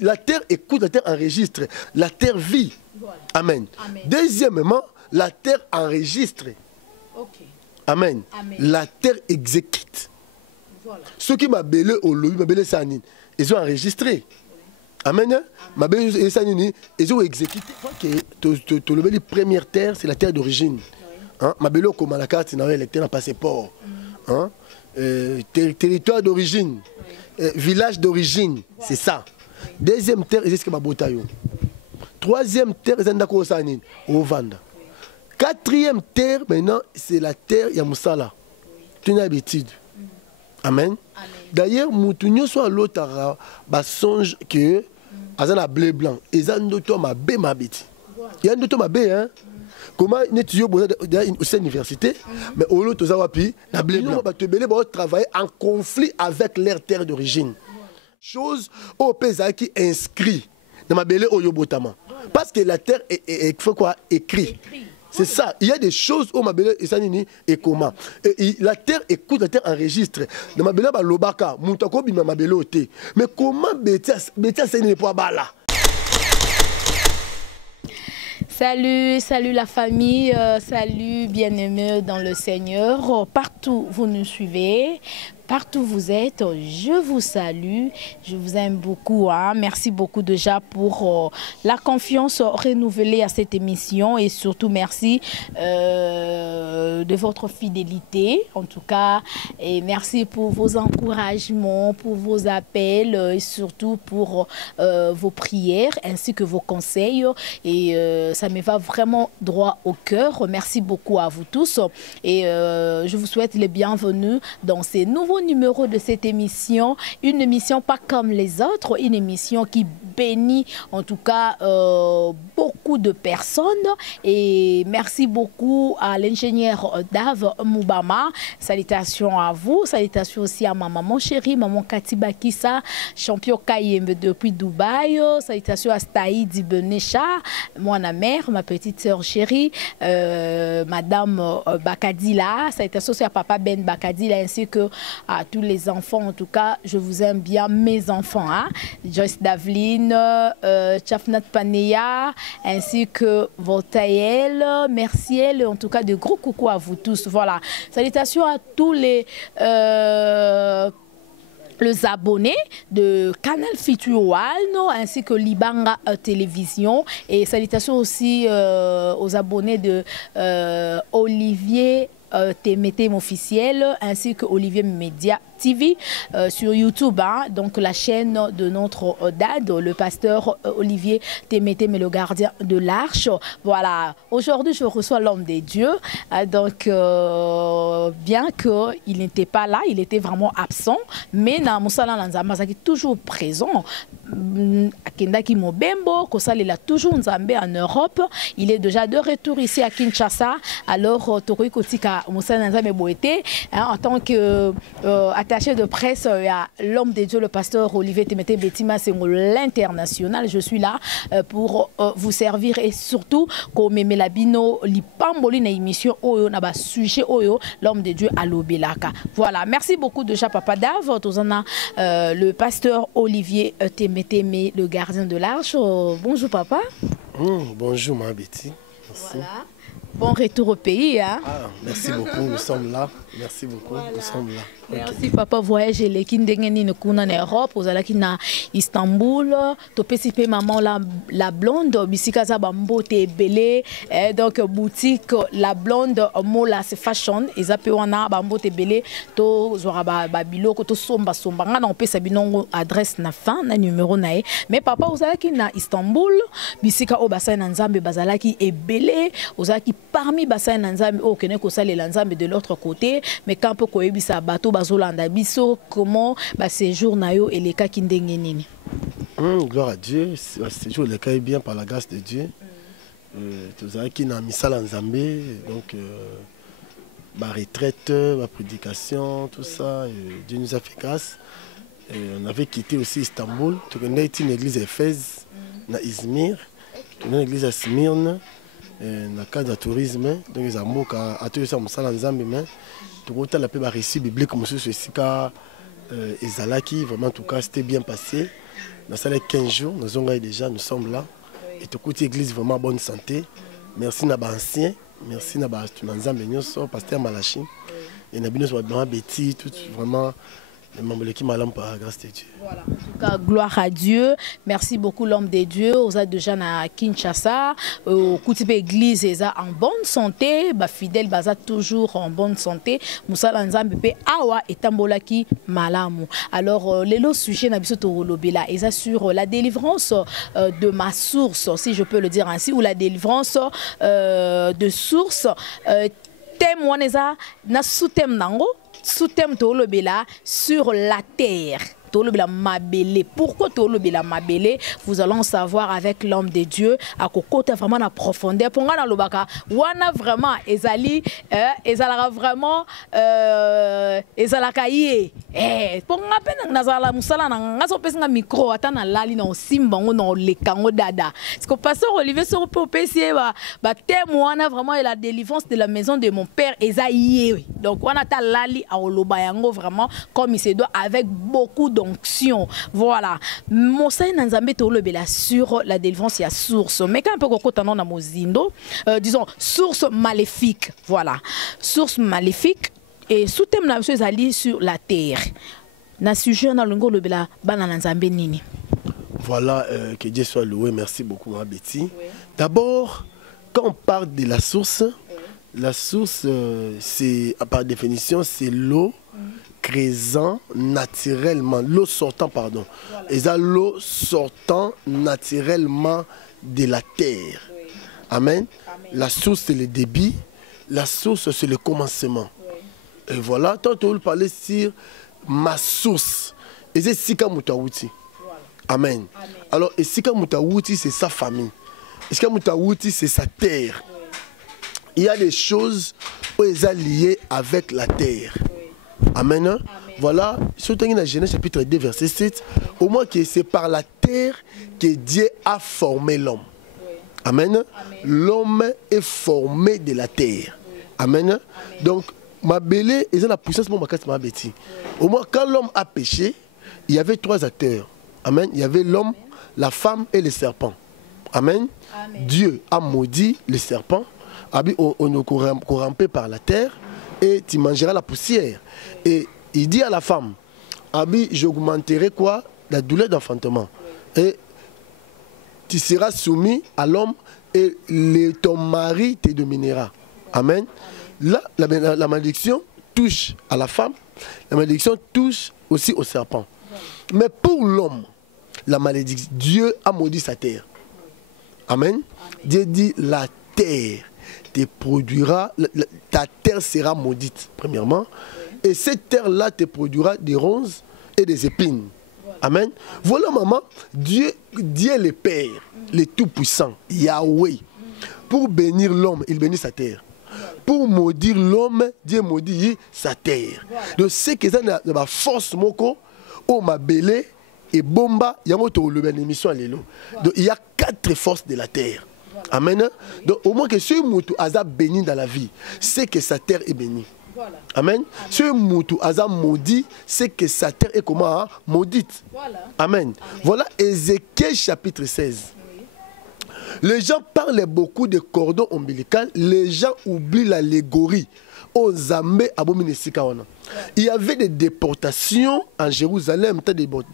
la terre écoute, la terre enregistre, la terre vit. Voilà. Amen. Amen. Deuxièmement, la terre enregistre. Okay. Amen. Amen. La terre exécute. Voilà. Ceux qui m'appellent au lobby, m'appellent Sanine, ils ont enregistré. Amen. M'appellent Sanine, ils ont exécuté. La première terre, c'est la terre d'origine. M'appellent au Malaka, c'est un électeur, un passeport. Territoire d'origine, village d'origine, c'est ça. Deuxième terre, c'est ce que Mabotayo. Troisième terre, c'est Ndako Sanine, au Vanda. Quatrième terre, maintenant, c'est la terre Yamoussala. C'est une habitude. Amen. D'ailleurs, Moutounio soit l'autre, songe que Azana blé blanc, et Zan d'auto ma bé ma bête. Il y a un d'auto ma bé, hein. Comment n'est-ce pas une université, mais au lot Ozawapi, la blé blanc. Nous travailler en conflit avec leur terre d'origine. Chose au pays qui inscrit dans ma belle Oyobotama. Parce que la terre est quoi écrit. C'est ça. Il y a des choses où ma belle et comment. La terre écoute, la terre enregistre. Dans ma belle Lobaka, Moutako bima ma belle oté. Mais comment Bétia c'est n'est pas bala. Salut, salut la famille, salut bien-aimés dans le Seigneur. Partout vous nous suivez, partout où vous êtes, je vous salue, je vous aime beaucoup. Hein. Merci beaucoup déjà pour la confiance renouvelée à cette émission et surtout merci de votre fidélité en tout cas. Et merci pour vos encouragements, pour vos appels et surtout pour vos prières ainsi que vos conseils. Et ça me va vraiment droit au cœur. Merci beaucoup à vous tous et je vous souhaite les bienvenus dans ces nouveaux numéros de cette émission. Une émission pas comme les autres, une émission qui bénit en tout cas beaucoup de personnes. Et merci beaucoup à l'ingénieur Dave Moubama. Salutations à vous, salutations aussi à ma maman chérie, maman Katiba Kissa, champion Kayembe depuis Dubaï. Salutations à Staïdi Benecha, moi la mère, ma petite sœur chérie, madame Bakadila. Salutations aussi à papa Ben Bakadila ainsi que à tous les enfants. En tout cas, je vous aime bien, mes enfants. Hein? Joyce Davline, Chafnat Paneya, ainsi que Voltaïel, Merciel. En tout cas, de gros coucou à vous tous. Voilà. Salutations à tous les abonnés de Canal Fituano ainsi que Libanga Télévision. Et salutations aussi aux abonnés de Olivier Temetem officiel ainsi que Olivier Média TV sur YouTube, hein, donc la chaîne de notre dad, le pasteur Olivier Temetem, le gardien de l'arche. Voilà, aujourd'hui je reçois l'homme des dieux, donc bien qu'il n'était pas là, il était vraiment absent, mais na Moussala Nzamba qui est toujours présent. Akendaki Mobembo, Kosal il a toujours Nzambé en Europe, il est déjà de retour ici à Kinshasa. Alors Tokoi Kotika Moussala Nzambé Boete, en tant que attaché de presse à l'homme de Dieu, le pasteur Olivier Temetem Betima, c'est l'international. Je suis là pour vous servir et surtout comme Melabino Lipamboli na émission Oyo na ba sujet Oyo l'homme de Dieu à l'Obelaka. Voilà, merci beaucoup de Papa Dave, Tozana le pasteur Olivier Temetem, le gardien de l'arche. Bonjour papa. Bonjour ma Betty. Merci. Voilà. Bon retour au pays. Hein? Ah, merci beaucoup, nous sommes là. Merci beaucoup, voilà. Nous sommes là. Merci okay. Papa voyage les kindengeni ne kuna na Europe, ozalaki na Istanbul, topesipe maman la blonde bisika za bambote belé, donc boutique la blonde mola c'est fashion ezape wana bambote belé to zora ba biloko to somba nga na opesa binongo adresse na fin na numéro nae. Mais papa ozalaki na Istanbul bisika o basai na nzambe bazalaki ebelé, ozalaki parmi basai na nzambe o kene ko salela nzambe de l'autre côté, mais quand peut koyebisa bato bazolanda biso comment ba séjour na yo eleka kindenge nini. Gloire à Dieu, ce séjour eleka bien par la grâce de Dieu. Tozalaki na misala nzambe, donc ma retraite, ma prédication, tout ça, Dieu nous a fait grâce. On avait quitté aussi Istanbul, on a été une église à Éphèse, à Izmir, on a une église à Smyrne, dans le cadre du tourisme, donc les amours à tous les hommes nzambe, mais tout le récit biblique, monsieur Sika, Ezalaki, vraiment en tout cas c'était bien passé. Dans ça, les 15 jours, nous avons déjà, nous sommes là. Et tout côté église vraiment bonne santé. Merci à anciens, merci à pasteur Malachi. Et à Betty, tout vraiment. Grâce de Dieu. Voilà. En tout cas, gloire à Dieu. Merci beaucoup l'homme de Dieu. Aux aides de Jean à Kinshasa, au Koutipe Église, ils en bonne santé. Bah fidèle, baza toujours en bonne santé. Moussa Lanzambe awa et Tambolaki malamu. Alors le sujet n'abiso torolobela, ils sur la délivrance de ma source, si je peux le dire ainsi, ou la délivrance de source. Témoigneza na sous-thème nango. Sous-thème Tolobela sur la terre. Tolobela Mabele. Pourquoi Tolobela Mabele? Vous allons savoir avec l'homme de Dieu. À côté vraiment la profondeur. Pour nga na lobaka, wana vraiment ezali, ezalaka vraiment, ezalaka yé. Pour nga pena nazala musala na nga so pesa nga micro atana lali na osimba ngo na lekango dada. Parce que pasteur Olivier so peut pesier ba témoin vraiment et la délivrance de la maison de mon père ezaïe. Donc wana ta lali a oloba yango vraiment comme il se doit avec beaucoup d'onction. Voilà. Moussa Nzambe Tolobela sur la délivrance il y a source. Mais quand un peu kokotano na mozindo, disons source maléfique. Voilà. Source maléfique. Et sous thème la chose ali sur la terre. Na sujet na longo lobela bana Nzambe nini. Voilà, que Dieu soit loué. Merci beaucoup, ma Betty. Oui. D'abord, quand on parle de la source, la source, c'est par définition, c'est l'eau créant naturellement, l'eau sortant, pardon. Voilà. Et ça, l'eau sortant naturellement de la terre. Oui. Amen. Amen. La source, c'est le débit. La source, c'est le commencement. Et voilà, tant on parler sur ma source. Et c'est Sika Moutawuti. Amen. Amen. Alors, et Sika Moutawuti, c'est sa famille. Et Sika Moutawuti, c'est sa terre. Oui. Il y a des choses où elles sont liées avec la terre. Oui. Amen. Amen. Voilà, surtout dans Genèse chapitre 2, verset 7, au moins que c'est par la terre que Dieu a formé l'homme. Oui. Amen. Amen. L'homme est formé de la terre. Oui. Amen. Amen. Donc, Mabele, ils ont la puissance pour ma Betty. Au moins, quand l'homme a péché, il y avait trois acteurs. Amen. Il y avait l'homme, la femme et le serpent. Amen. Amen. Dieu a maudit le serpent. On est corrompé par la terre et tu mangeras la poussière. Et il dit à la femme, j'augmenterai quoi? La douleur d'enfantement. Et tu seras soumis à l'homme et ton mari te dominera. Amen. Là, la malédiction touche à la femme, la malédiction touche aussi au serpent. Mais pour l'homme, la malédiction, Dieu a maudit sa terre. Amen. Dieu dit, la terre te produira, ta terre sera maudite, premièrement. Et cette terre-là te produira des ronces et des épines. Amen. Voilà, maman, Dieu est le Père, le Tout-Puissant, Yahweh. Pour bénir l'homme, il bénit sa terre. Pour maudire l'homme, Dieu maudit sa terre. Donc, c'est que ça a force moko, au mabele et bomba, il y a une émission à l'élo. Donc, il y a 4 forces de la terre. Amen. Donc, au moins que ce moutou a béni dans la vie, c'est que sa terre est bénie. Voilà. Amen. Ce moutou a maudit, c'est que sa terre est comment maudite. Voilà. Amen. Amen. Voilà Ézéchiel chapitre 16. Les gens parlent beaucoup de cordon ombilical, les gens oublient l'allégorie. Il y avait des déportations en Jérusalem,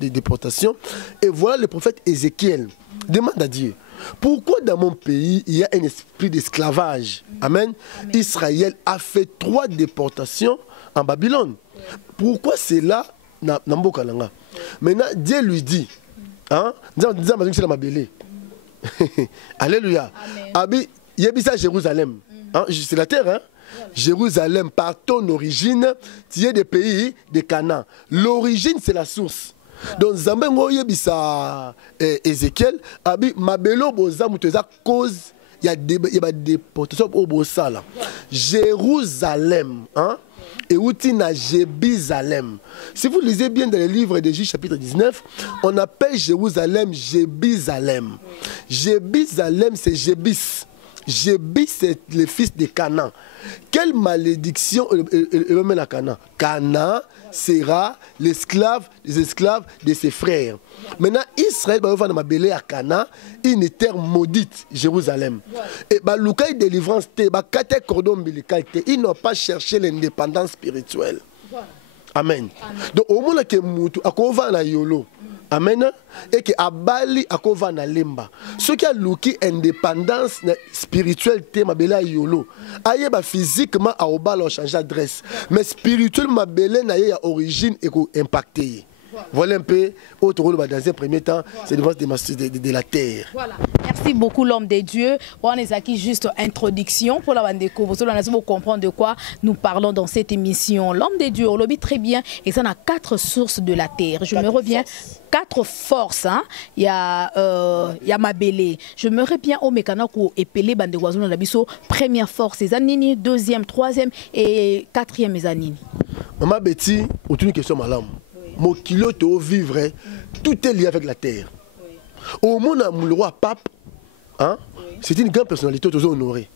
des déportations. Et voilà le prophète Ézéchiel demande à Dieu, pourquoi dans mon pays il y a un esprit d'esclavage? Amen. Israël a fait 3 déportations en Babylone. Pourquoi c'est là? Maintenant, Dieu lui dit, hein? Alléluia. Abi, Yébisa Jérusalem. Hein? C'est la terre, hein? Voilà. Jérusalem, par ton origine, tu es des pays de Canaan. L'origine, c'est la source. Voilà. Donc, Zambengo Yébisa Ézéchiel, Abi, Mabelo Boza, Mouteza, cause, il y a des déportations au Bossala. Jérusalem, hein? Et Outina Jérusalem. Si vous lisez bien dans le livre de Juges chapitre 19, on appelle Jérusalem Jérusalem. Jérusalem, c'est Jébis. Jébi, c'est le fils de Canaan. Quelle malédiction il mène à Canaan? Canaan sera l'esclave des esclaves de ses frères. Maintenant, Israël va faire ma à Canaan, une terre maudite, Jérusalem. Et Luka délivrance, ils n'ont pas cherché l'indépendance spirituelle. Amen. Donc, au moment que Moutou a convaincu la Yolo. Amen. Et que Abali a convaincu la Lemba. Ce qui a louki indépendance spirituelle, ma belle Yolo. Aïe, physiquement, à Obal, on change d'adresse. Mais spirituellement, ma belle n'a pas origine et impacté. Voilà un peu autre rôle dans un premier temps, c'est de la terre. Voilà. Merci beaucoup l'homme de Dieu. On est acquis juste introduction pour la bande de vous comprendre de quoi nous parlons dans cette émission. L'homme de Dieu, on le dit très bien, et ça a 4 sources de la terre. Je me reviens. 4 forces, hein. Il y a Mabélé. Je me reviens au mécano épelé bande de oiseaux dans la biso. Première force, c'est Zanini. Deuxième, troisième et quatrième, c'est Zanini. Maman Betty, aucune question, madame. Mon kilo te vivre, tout est lié avec la terre. Au monde, le roi Pape, hein, c'est une grande personnalité, tous honorée.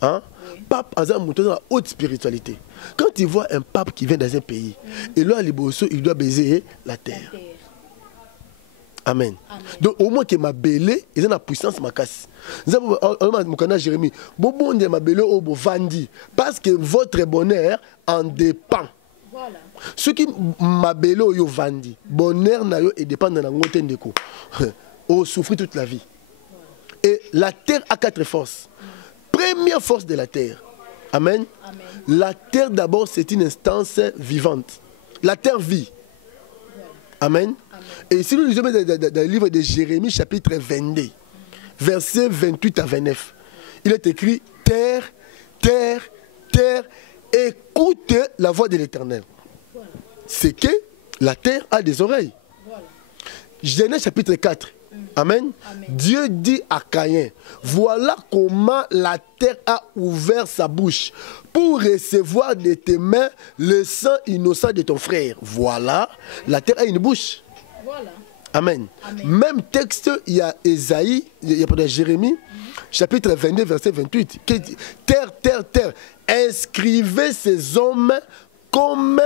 Hein? Pape a une haute spiritualité. Quand il voit un pape qui vient dans un pays, et là, il doit baiser la terre. Amen. Donc au moins que ma belle, ils ont la puissance ma casse. Mon canal Jérémie, bon de ma belle au vandi parce que votre bonheur en dépend. Voilà. Ce qui ma belle au vandi, bonheur na yo et dépend de la ngote ndeko. On souffre toute la vie. Et la terre a 4 forces. Première force de la terre. Amen. Amen. La terre d'abord c'est une instance vivante. La terre vit. Amen. Amen. Et si nous lisons dans le livre de Jérémie, chapitre 22, versets 28 à 29, il est écrit terre, terre, terre, écoute la voix de l'Éternel. Voilà. C'est que la terre a des oreilles. Voilà. Genèse chapitre 4. Amen. Amen. Dieu dit à Caïn, voilà comment la terre a ouvert sa bouche pour recevoir de tes mains le sang innocent de ton frère. Voilà, la terre a une bouche. Voilà. Amen. Amen. Même texte, il y a Ésaïe, il y a Jérémie, chapitre 22, verset 28. Qui dit, terre, terre, terre, inscrivez ces hommes comme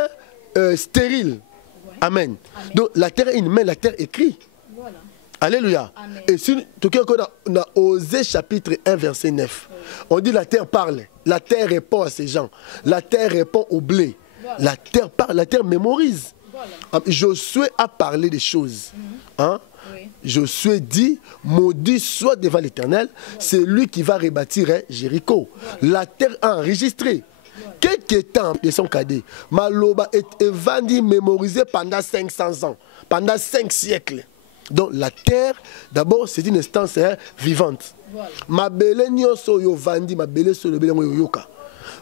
stériles. Ouais. Amen. Amen. Donc la terre a une main, la terre écrit. Voilà. Alléluia. Amen. Et si on a Osée chapitre 1 verset 9, oui. On dit la terre parle, la terre répond à ces gens, la terre répond au blé, voilà. La terre parle, la terre mémorise. Voilà. Josué a parlé des choses. Hein? Oui. Josué dit, maudit soit devant l'Éternel, voilà. C'est lui qui va rebâtir Jéricho. Voilà. La terre a enregistré. Voilà. Quelques temps de son cadet, Maloba est vendu, mémorisé pendant 500 ans, pendant 5 siècles. Donc la terre, d'abord, c'est une instance vivante. Voilà. Ma belle nyoso yo vandi, ma belle so le belle yoka.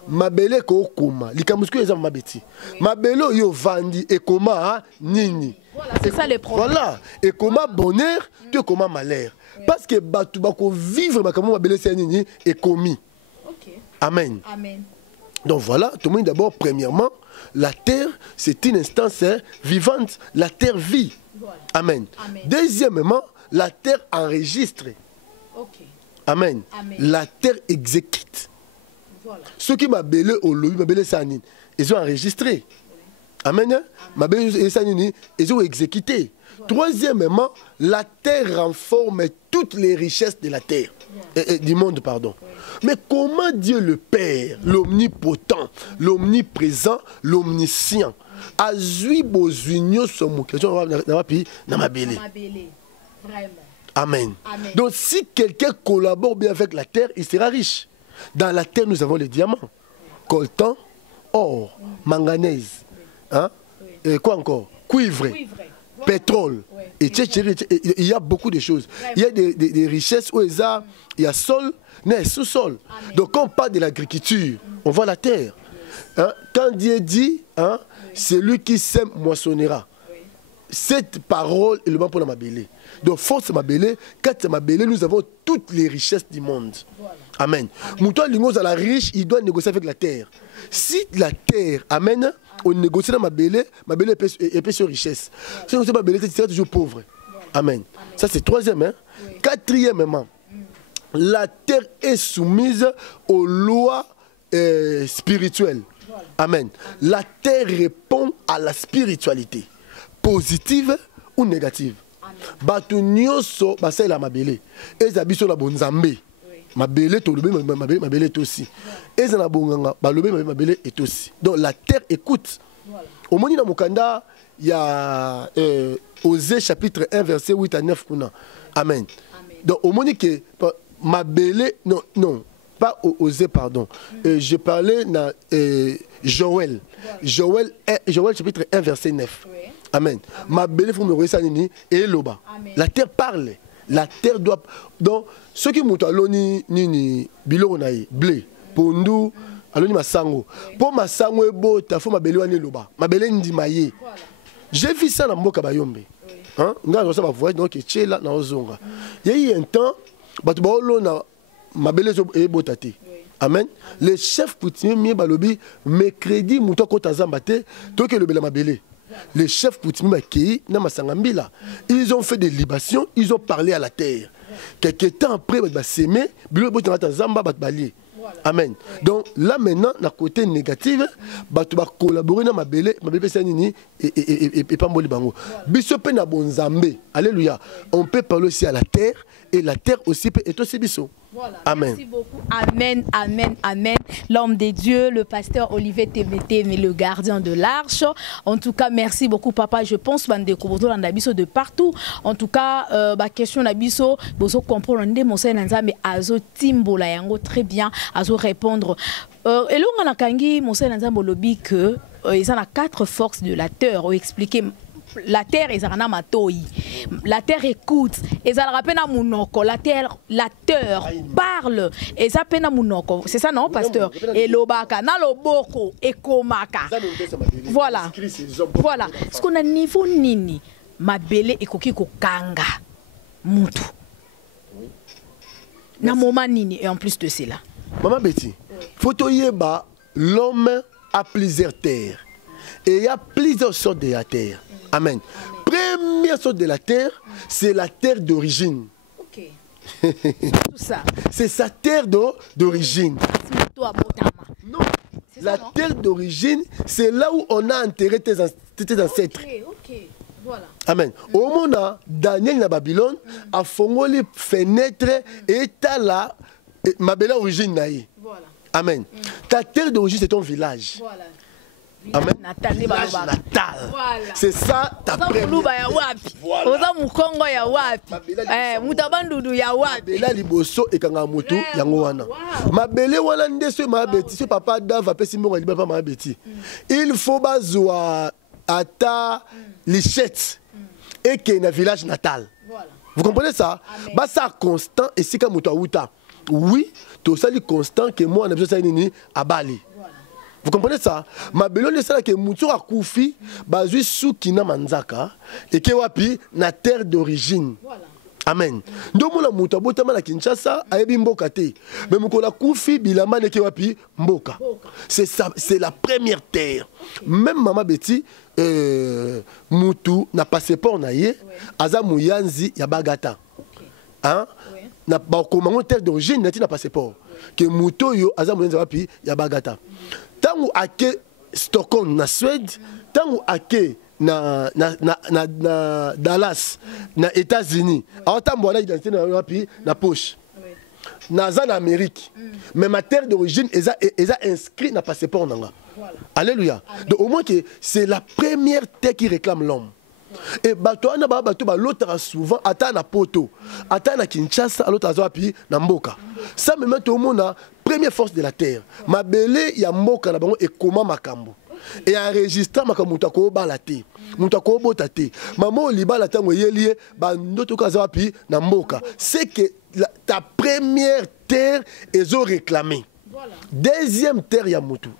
Ma belle ko koma, likamusku ezam ma beti. Ma belle yo vandi et koma nini. Voilà, c'est ça les problèmes. Voilà, et comment bonheur, que comment malheur. Oui. Parce que batu bako vivre ma comment ma belle c'est nini et commis. OK. Amen. Amen. Donc voilà, tout le monde d'abord premièrement, la terre, c'est une instance vivante, la terre vit. Voilà. Amen. Amen. Deuxièmement, la terre enregistre. Okay. Amen. Amen. La terre exécute. Voilà. Ceux qui m'appellent au lobby, m'appellent Sanine, ils ont enregistré. Oui. Amen. M'appellent Sanine, ils ont exécuté. Voilà. Troisièmement, la terre renforme toutes les richesses de la terre, voilà. Du monde, pardon. Oui. Mais comment Dieu le Père, l'omnipotent, l'omniprésent, l'omniscient, a zui bozuigno somo question na pays na mabele. Vraiment. Amen. Amen. Donc si quelqu'un collabore bien avec la terre, il sera riche. Dans la terre, nous avons les diamants, coltan, or, manganèse, hein? Et quoi encore? Cuivre, pétrole. Et il y a beaucoup de choses. Il y a des richesses où il y a sol, mais sous-sol. Donc quand on parle de l'agriculture, on voit la terre. Hein? Quand Dieu dit, hein, c'est lui qui sème moissonnera. Oui. Cette parole est le bon pour la mabélé. Donc, force mabélé, quand mabélé, nous avons toutes les richesses du monde. Voilà. Amen. Mouton Lingos à la riche, il doit négocier avec la terre. Si la terre, amen, on négocie dans mabélé est sur richesse. Voilà. Si on négocie mabélé, tu seras toujours pauvre. Voilà. Amen. Amen. Ça, c'est troisième. Hein? Oui. Quatrièmement, la terre est soumise aux lois spirituelles. Voilà. Amen. La terre répond à la spiritualité, positive ou négative. Bato nyonso basala mabele. Eza biso na bonzambe. Mabele to lobe mabele to aussi. Eza na bonganga ba lobe mabele est aussi. Donc la terre écoute. Au moni na mukanda il y a Osée chapitre 1 verset 8 à 9 kuna. Amen. Donc au moni que mabele non pas Osée pardon. Je parlais dans Joël. Joël chapitre 1 verset 9. Amen. Ma belle faut me reçanini et loba. La terre parle. La terre doit. Donc ceux qui montent à l'oni ni bilo naï blé pondu aloni masango. Pour masango et beau ta faut ma belle wane loba. Ma belle ndi maye. J'ai vu ça dans mboka bayombe. Hein? Nga ça va voir donc tchela na ozonga. Il y a eu un temps batu ba olona ma belle e botate. Amen. Les chefs coutumiers balobi mercredi muto ko tazambate to ke lobela ma belle. Les chefs coutumiers ils ont fait des libations, ils ont parlé à la terre. Quelques temps après, ils ont sémé, amen. Donc là maintenant, dans le côté négatif, ils vont collaborer dans ma belle et pas moli bango. Bisope na bonzambe. Alléluia. On peut parler aussi à la terre et la terre aussi peut être aussi biso. Voilà. Amen. Merci beaucoup. Amen, amen, amen. L'homme de Dieu, le pasteur Olivier Témété, mais le gardien de l'arche. En tout cas, merci beaucoup, papa. Je pense que de partout. En tout cas, ma question Nabiso, vous comprenez, mon Seigneur, mais Azo Timbo la yango très bien, Azo répondre. Et là, on a kangi, mon Seigneur, lobby que ils ont 4 forces de la terre. Ou expliquer. La terre est en matoi. La terre écoute. Et ça rappelle à Mounoko. La terre parle. Et ça peine à Mounoko. C'est ça non, pasteur? Et l'obaka, na loboko, et komaka. Voilà. Voilà. Ce qu'on a niveau nini, ma belle et koki ko kanga. Moutou. Na moment nini. Et en plus de cela. Maman Betty, faut yeba l'homme a plusieurs terres. Et il y a plusieurs sortes de la terre. Amen. Première sorte de la terre, c'est la terre d'origine. Ok. Tout ça. C'est sa terre d'origine. Non. La terre d'origine, c'est là où on a enterré tes ancêtres. Ok. Voilà. Amen. Au moment Daniel na Babylone a fondé les fenêtres et t'as là ma belle origine naïe. Voilà. Amen. Ta terre d'origine, c'est ton village. Voilà. Amen. Village natal. Voilà. C'est ça ta première. Voilà. Mabela liboso ekanga mutu yango wana. Mabele wana ndeso ma beti so papa dava pesi mbongo libapa ma beti. Il faut bazwa ata lichette et que na village natal. Voilà. Vous comprenez ça? Ba ça constant et sika mutu auta. Oui, tout ça li constant que moi on a besoin ça nini à Bali. Vous comprenez ça? Ma belone c'est là que mutu a koufi bazui soukina manzaka et que wapi na terre d'origine. Voilà. Amen. Donc mon mutu botama na Kinshasa ayebi mboka te. Mais mukola koufi bilama ne ke wapi mboka. C'est ça, c'est la première terre. Même maman Betty mutu na passeport na ye aza muyanzi ya bagata. Hein? Na ba komango terre d'origine na ti na passeport. Que muto yo aza muyanzi wapi ya bagata. Tangu ake Stockholm na Suède, tangu ake na Dallas na États-Unis. Autant voilà identité na wapi na poche. Naza na Amérique. Mais ma terre d'origine est inscrit na passeport nanga. Alléluia. Donc au moins que c'est la première terre qui réclame l'homme. Et batoana ba bato ba l'autre souvent ata na poto, ata na Kinshasa, l'autre azapi na mboka. Ça me met au monde première force de la terre. Ma belle ya mboka na bango et comment makambo. Et enregistrant makambo mutako balate. Mutako botate. Maman libala tango yelie ba ndoto kazapi na mboka. C'est que ta première terre est réclamée. Voilà. Deuxième terre ya mutu.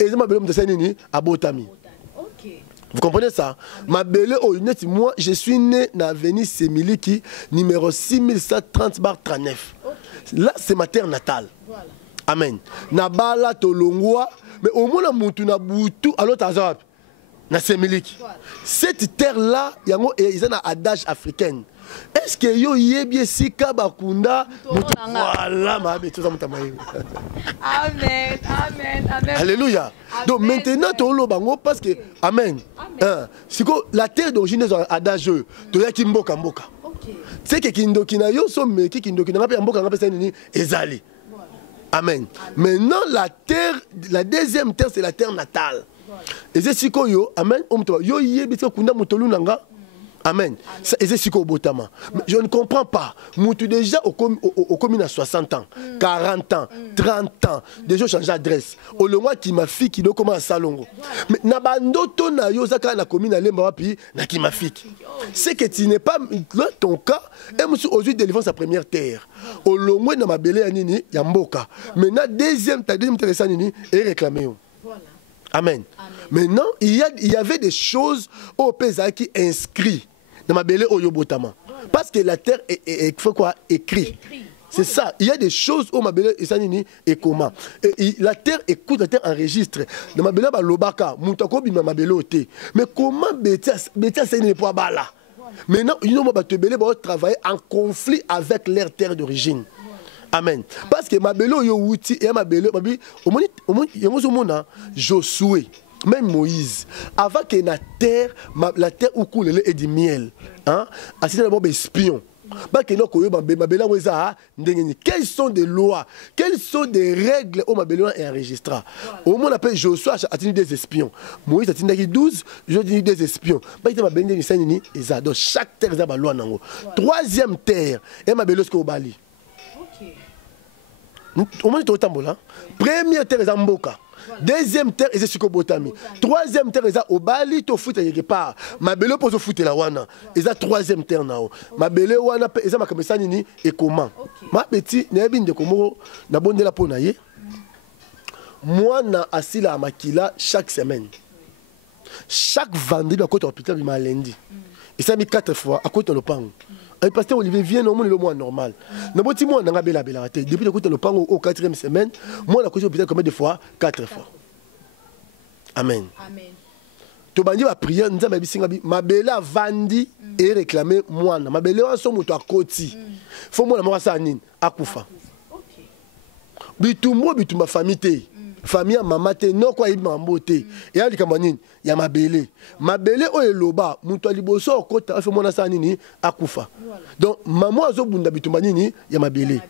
Et ma belle mutasa nini abotami. Vous comprenez ça? Ma belle honnête, moi je suis né dans l'avenue Semiliki, numéro 6130/39. Là c'est ma terre natale. Voilà. Amen. Nabala Tolongwa, mais au moins la mutu na butu alors tazap na Semiliki. Voilà. Cette terre là, il y a un adage africain. Est-ce que yo yebi sika bakunda voilà ma beto za mutamayi. Amen, amen, amen. Alléluia. Donc maintenant tu lo bango parce que amen. Siko la terre d'origine est adageux. To ya kimboka mboka. OK. C'est que kindoki na yo so meki kindoki na pe mboka ngapesa nini ezali. Amen. Maintenant la deuxième terre c'est la terre natale. Et c'est siko yo amen yo yebi sika kunda mutolu nanga. Amen. Et c'est ce qu'on botama. Je ne comprends pas. Moutou déjà au commune à 60 ans, 40 ans, 30 ans. Déjà changé d'adresse. Au le mois qui m'a fille qui doit commencer à salongo. Mais nabandoto na yozaka na commune à lemba puis na qui m'a fille. C'est que tu n'es pas ton cas. Et monsieur aujourd'hui délivrant sa première terre. Au le mois na mabele anini yamboka. Maintenant deuxième terre ça nini et réclamer. Voilà. Amen. Maintenant, il y avait des choses au pays qui inscrits dans ma belle Oyobotama. Parce que la terre est quoi? Écrit. C'est ça. Il y a des choses au ma belle et comment. La terre écoute, la terre enregistre. Dans ma belle Lobaka, Moutako bima ma belle oté. Mais comment Bétia c'est n'est pas bala. Maintenant, ils ont travailler en conflit avec leur terre d'origine. Amen. Parce que ma belle Oyouti et ma belle au moins Josué. Même Moïse, avant que la terre où coule le lait et du miel, hein, c'est d'abord des espions. Quelles sont des lois, quelles sont des règles où Mabélon est enregistré? Au moins on appelle Josué a tenu des espions. Moïse a tenu 12, je dis des espions. Donc chaque terre a une loi. Troisième terre, et Mabélon est au Bali. Au moins tu es première terre est en Mboka. Deuxième terre est sur Botami. Troisième terre est au Bali, tu fout quelque part. Ma belle pose au foot la wana. Et la troisième terre nao. Ma belle wana est ma kamesa nini et comment. Ma petit n'ebin de komo na bonde la ponaye. Moi na asila à makila chaque semaine. Chaque vendredi à côté de l'hôpital ma lundi. Et ça mis 4 fois à côté de l'opang. Le pasteur Olivier vient au le mois normal. Depuis le pango au 4e semaine, moi la l'hôpital combien de fois? 4 fois. Amen. Amen. Tu vas dire prière, nous avons ma belle a vendu et réclamé moi. Ma belle a son moto à côté. Faut moi la mort ça nini akufa. OK. Bitumba famille famille maman te non quoi il m'a beauté et ali kamanini ya mabele o eloba muto liboso okota fait mona sa nini akufa. Donc maman azobunda bitumba nini ya mabele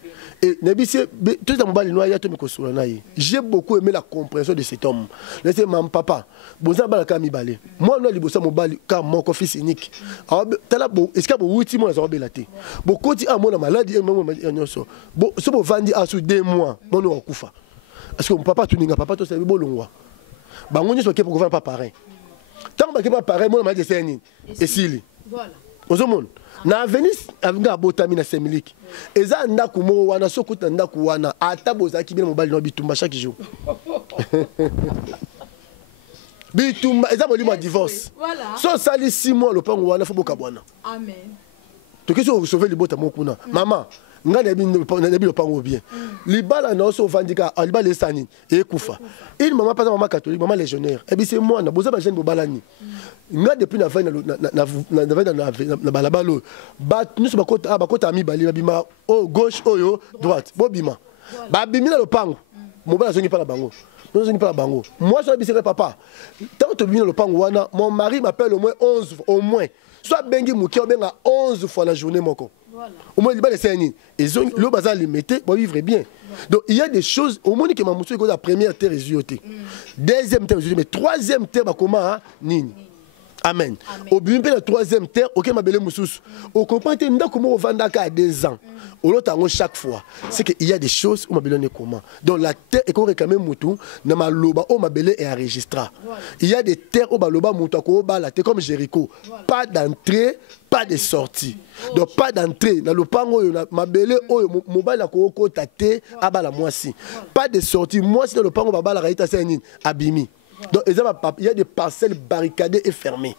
et nebisi tout dans mobali noya ya to mikosula nayi. J'ai beaucoup aimé la compréhension de cet homme. Laissez maman papa boza bala ka mibale moi no liboso mobali ka moko fils unique tala bo est-ce que bo wuti mo za belate bo koti a mona maladie mo nyonso bo so bo vandi asu 2 mois mono okufa. Parce que mon papa tout ninga papa tout c'est bolongwa. Bangonye so ke pour pas pareil. Tant que pas pareil moi ma de c'est nini et sili. Voilà. Ozomon na Venise avinga botami na Semilik. Eza ndako mo wana sokuta ndako wana ata bozaki bien mobali no bitumba chaque jour. Bitumba eza molimo divorce. Voilà. So sali 6 mois le pango wana fo bokabwana. Amen. To ke so sauver libota mokuna. Maman nga na bi le pango bien. Libala na so vandika libala esani et kufa. Une maman pas maman catholique, maman légionnaire. Et bien c'est moi na boza ba jeune bobalani. Nga depuis na veille na balabalo. Ba nous ba kota mi bali bima au gauche oyo droite. Bobima. Ba bimi na le pango. Mobala zongi pas la bango. Nous zongi pas la bango. Moi je suis papa. Tant que bimi na le pango wana, mon mari m'appelle au moins 11 au moins. Soit bengi muki benga 11 fois la journée moko. Voilà. Au moins, ils ont le bazar limité pour vivre bien. Donc, il y a des choses, au moins, que ma mousse est la première terre résultée. Deuxième terre résultée, mais troisième terre, comment nini. Amen. Au but de la troisième terre, ok, ma belle moussous. Au comprend comment on va à 2 ans. Au l'autre, chaque fois, c'est qu'il y a des choses où ma belle est comment. Donc la terre est réclamée moutou, na ma loba où ma belle est enregistrée. Il y a des terres où ma loba moutou ko ba la terre comme Jéricho. Pas d'entrée, pas de sortie. Donc pas d'entrée. Dans le pango ma belle oh mobile la ko ko tate abala moisi. Pas de sortie. Moi si dans le pango baba la raïta c'est abimi. Donc il y a des parcelles barricadées et fermées.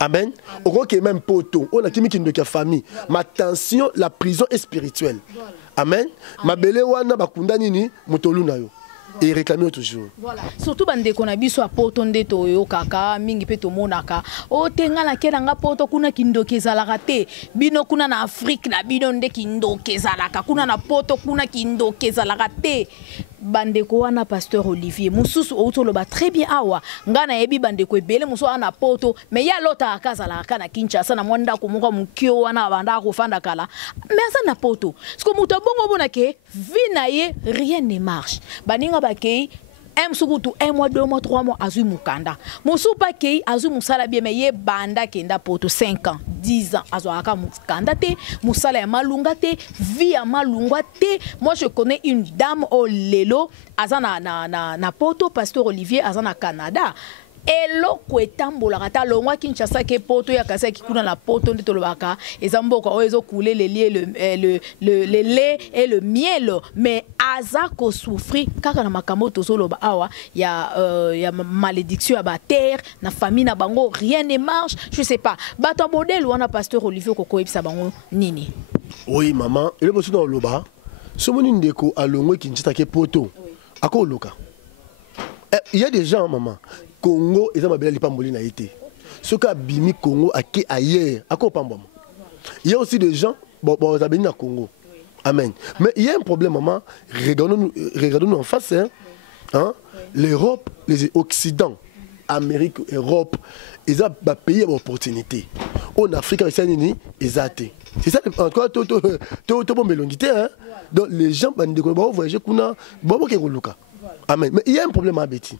Amen. Au gros qui est même poteau. On a qui de famille. Ma tension, la prison est spirituelle. Amen. Ma belle wana bakunda nini mutoluna yo. et réclamer toujours. Voilà. Surtout bande qu'on a biso a poto ndeto yo kaka mingi peto monaka. O tenga na kera nga poto kuna kindoke zalaka te. Bino kuna na Afrique na bino nde kindoke zalaka. Kuna na poto kuna kindoke zalaka te. Bandeko wana Pasteur Olivier mususu outoloba très bien awa ngana yebi bandeko ebele muso ana poto mais ya lota akazala kana Kinshasa na mwanda kumuka mukio wana banda kufanda kala mais ça na poto parce que muto bongo bona ke vie na ye rien ne marche baninga bakei Msukutu 1 mois 2 mois 3 mois azu mukanda musupa kei azu musala bien mais ye banda kenda poto 5 ans 10 ans azu aka mukanda te musala ya malunga te vie ya malunga te. Moi je connais une dame au lelo azana na poto Pasteur Olivier azana Canada elo kwetambola kata longwa Kinshasa ke poto ya kasa kikuna na poto ndito lobaka ezamboka oyezo couler le lait et le miel mais azako souffrir kaka na makambo tozoloba awa ya malédiction à ba terre na famille na bango rien ne marche je sais pas bato modèle wana Pasteur Olivier koko ebisa bango nini. Oui maman ele bosu na loba somoni ndeko alongwe Kinshasa ke poto ako loka. Il y a des gens maman Congo et ça m'a bien li pamboli na été. Ce qu'a bimi Congo à qui ailleurs à quoi pambom. Il y a aussi des gens bon ça béni na Congo. Amen. Mais il y a un problème maman regardons-nous en face hein. L'Europe, les Occidents, Amérique, Europe, ils ont pays à opportunité. En Afrique c'est nini exacté. C'est ça encore tout bon mélangité hein. Donc les gens bande ko ba voyager kuna bobo ke koluka. Amen. Mais il y a un problème à Betty.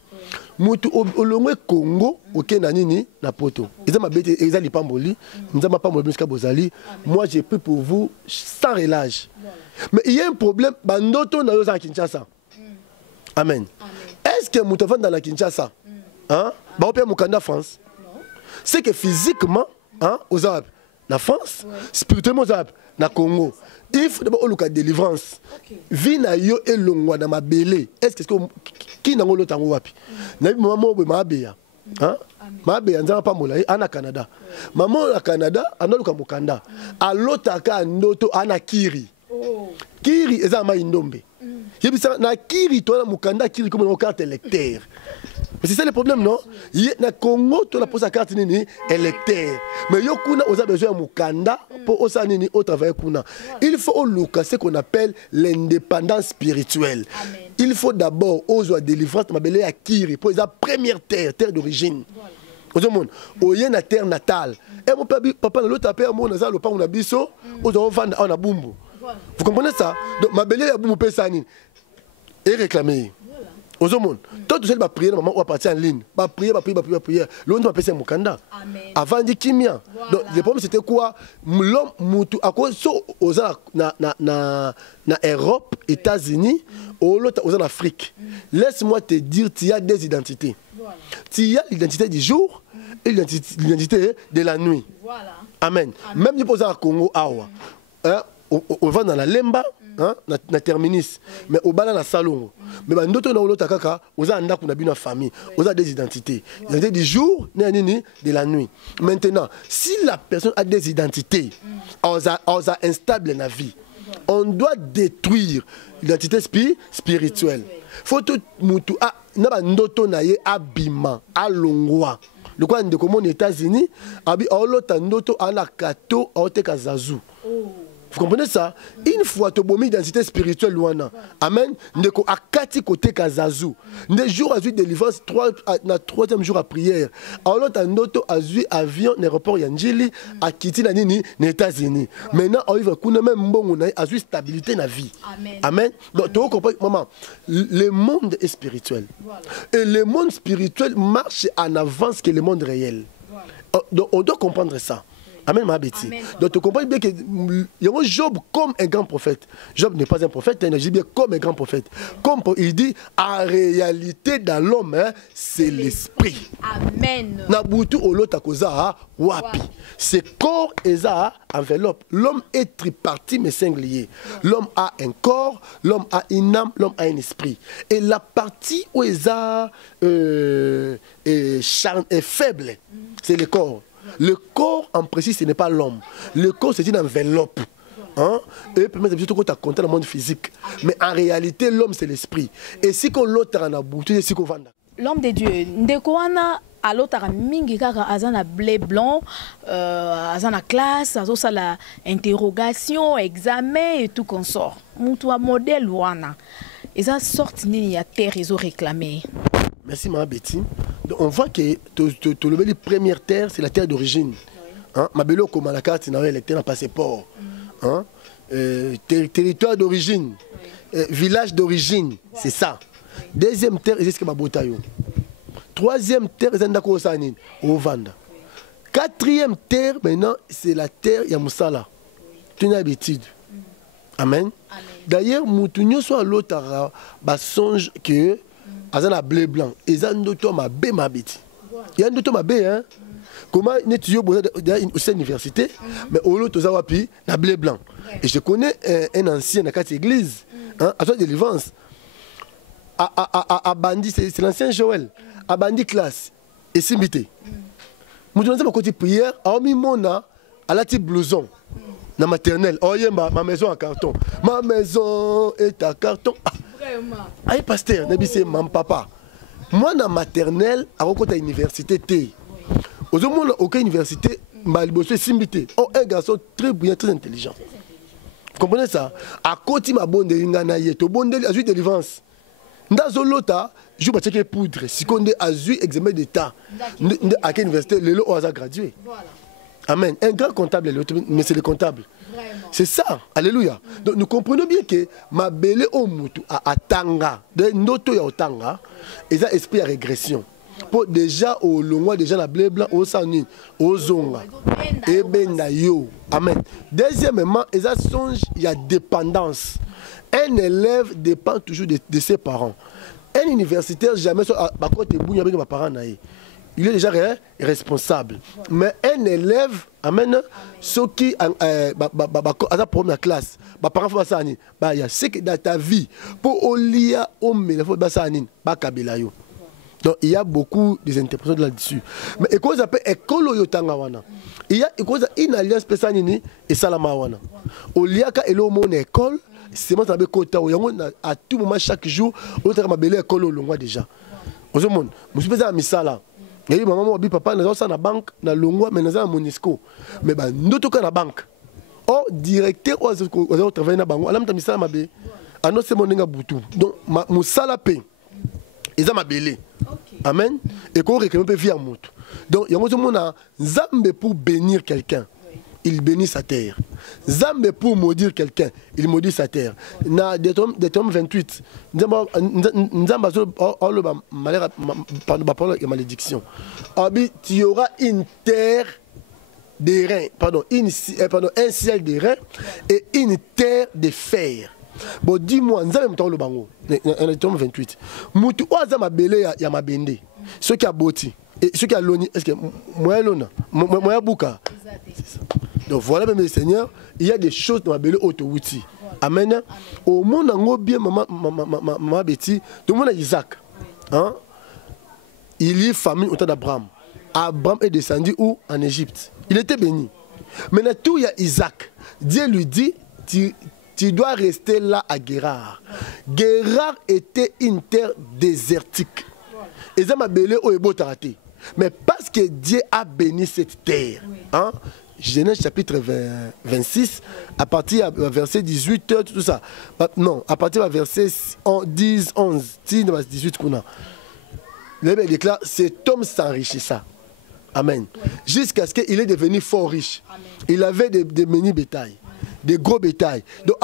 Mutu olongwe Congo oké na nini na poto. Ils ma bête ils ali pamboli, nous ma pamboli jusqu'à Bozali. Moi j'ai pris pour vous sans relâche. Mais il y a un problème bandoto na yo za Kinshasa. Amen. Est-ce que mutu va dans la Kinshasa? Hein? Ba opé mukanda France. C'est que physiquement hein aux Arabes na France, spirituellement aux Arabes na Congo. Il faut d'abord le cas de délivrance. Vina yo et longwa na mabele. Est-ce que qui n'a ngolo tango wapi? Na bi maman mo mabeya. Hein? Mabeya nzama pa mola ana Canada. Maman na Canada ando luka mukanda. Alota ka ndoto ana kiri. Kiri eza ma indombe. Yebisa na kiri to na mukanda kiri comme une carte électeur. Mais c'est ça le problème non? Na Congo to la pose sa carte nini électeur. Mais yo kuna oza besoin de mukanda pour osa nini au travail kuna. Il faut au ce qu'on appelle l'indépendance spirituelle. Amen. Il faut d'abord ozo délivrance mabele ya kiri pour la première terre d'origine. Ozo monde oye na terre natale. Et mon papa na l'autre père mon na lopango na biso ozo vendre on a bumbu. Vous comprenez ça? Donc mabele ya bumbu pesa nini et réclamer. Aux hommes, toi tu sais pas prier maman ou partir en ligne, pas prier. L'on doit passer mukanda. Avant de kimia. Donc le problème c'était quoi? L'homme mutu à cause aux na Europe, États-Unis, ou l'autre aux en Afrique. Laisse-moi te dire, tu as des identités. Tu as l'identité du jour et l'identité de la nuit. Amen. Même du posant à Congo awa. On va dans la lemba. Hein, na terminus mais au bala na salon mais ba ndoto na olota kaka oza ndako na bino famille oza des identités l'identité du jour ni de la nuit. Maintenant si la personne a des identités oza instable na vie on doit détruire l'identité spirituelle. Faut tout mutu a na ba ndoto na ye abima alongwa le quoi ndeko mon États-Unis abi olota ndoto ana kato oteka zazu. Vous comprenez ça? Une fois tu as une identité spirituelle loin. Amen. Ndeko akati côté kazazu. Des jours à délivrance, na troisième jour à prière. Alors tu as noto azui avion aéroport Yanjili à quitter la nini les États-Unis. Maintenant on va kuna même bon na azui stabilité na vie. Amen. Donc tu comprends maman, le monde est spirituel. Et le monde spirituel marche en avance que le monde réel. Donc on doit comprendre ça. Amen, ma bêtise. Donc tu comprends bien que Job comme un grand prophète. Job n'est pas un prophète, il dit bien comme un grand prophète. Comme il dit, en réalité dans l'homme, hein, c'est l'esprit. Amen. Nabutu olota koza wapi. C'est corps et ça enveloppe. L'homme est tripartite mais singulier. L'homme a un corps, l'homme a une âme, l'homme a un esprit. Et la partie où est faible, c'est le corps. Le corps en précis, ce n'est pas l'homme. Le corps, c'est une enveloppe. Hein? Et permettre de tout compter dans le monde physique. Mais en réalité, l'homme, c'est l'esprit. Et si qu'on l'autre en a bouté, c'est si qu'on vend. L'homme de Dieu, ndekwana à l'autre mingi kaka azana blé blanc, azana classe, azosala interrogation, examen et tout consort. Mutua modèle wana. Eza sorti ni ya terre ils ont réclamé. Merci ma Betty. Donc, on voit que la première terre, c'est la terre d'origine. Hein? Ma belle comme la carte, n'a électeur un passeport. Hein? Territoire d'origine, village d'origine, c'est ça. Deuxième terre, c'est ce que ma botayo. Troisième terre, c'est Ndako Sanin, au Vanda. Quatrième terre, maintenant, c'est la terre Yamoussala. Tu n'as habitude. Amen. D'ailleurs, Moutounio soit l'autre, songe que Azana blé blanc. Et ça, nous sommes à B ma bête. Il y a un autre ma B, hein. Comment nous sommes une université, mais au lot, nous avons un blé blanc. Et je connais un ancien dans cette église, à toi de délivrance. À Bandi, c'est l'ancien Joël. À Bandi classe. Et Simbité. Nous avons côté prière, à Mimona, à la petite blouson. Dans maternelle. Oh, ma maison en carton. Ma maison est en carton. Vraiment. Aïe, pasteur, c'est mon papa. Moi, dans maternelle, à l'université, aux hommes, aucune université, je suis oh, un garçon très brillant, très intelligent. Vous comprenez ça? À côté de ma bonne de to bonne de la délivrance. Dans Zolota, je vais checker poudre. Si on a eu examen d'état, à quelle université, le lot a gradué. Amen. Un grand comptable, mais c'est le comptable. C'est ça. Alléluia. Donc nous comprenons bien que ma belle au mutu à Tanga, de noto ya Tanga, et ça esprit à régression. Pour déjà au long déjà la blé blanc au sanine au zonga et benayo. Amen. Deuxièmement, et ça songe il y a dépendance. Un élève dépend toujours de ses parents. Un universitaire jamais à côté bougne avec mes parents naïe. Il est déjà responsable. Mais un élève, amen, ce qui a un problème de classe, mes parents font ça, il y a ce que dans ta vie, pour Olia, il faut que ça donc il y a beaucoup d'interprétations là-dessus. Mais et quoi s'appelle école yotangawana. Il y a une alliance pesanini et salamawana. Oliaka et l'homme en école, c'est moi qui ai kota à tout moment chaque jour, on a ma belle école au long déjà. Au monde, je suis pas à misala. Il y a maman et papa dans la banque, dans le longwa, mais dans un monisco. Mais bah nous tout la banque. Oh directeur au travail dans la banque. Alam ta misala ma bé. Ano c'est mon nga butu. Donc ma musala paye. Ils ont ma belle. Amen. Et qu'on réclame peut vivre en donc il y a un monde Zambé pour bénir quelqu'un, il bénit sa terre. Zambé pour maudire quelqu'un, il maudit sa terre. Dans Deutéronome 28, malédiction. Tu y aura une terre des reins, un ciel des reins et une terre de fer. Bon, dis-moi, nous avons le bango. En Deutéronome 28. Moutou oaza mabele ya mabende. Ceux qui a boti et ceux qui a loni, est-ce que moi lona, moi bouka. Donc voilà même les seigneurs, il y a des choses dans mabele autowuti. Amen. Au monde en bien maman Betty, tout le monde a Isaac. Hein? Il y a famille au temps d'Abraham. Abraham est descendu où? En Égypte. Il était béni. Maintenant tout il y a Isaac. Dieu lui dit tu dois rester là à Guérard. Guérard était une terre désertique. Et ça m'a belé au Ebo Taraté. Mais parce que Dieu a béni cette terre. Hein? Genèse chapitre 26, à partir du verset 18, tout ça. Non, à partir du verset 10, 11, 18, l'Évêque déclare cet homme s'enrichissa. Amen. Jusqu'à ce qu'il est devenu fort riche. Il avait des menus bétails. Des gros bétails. Donc,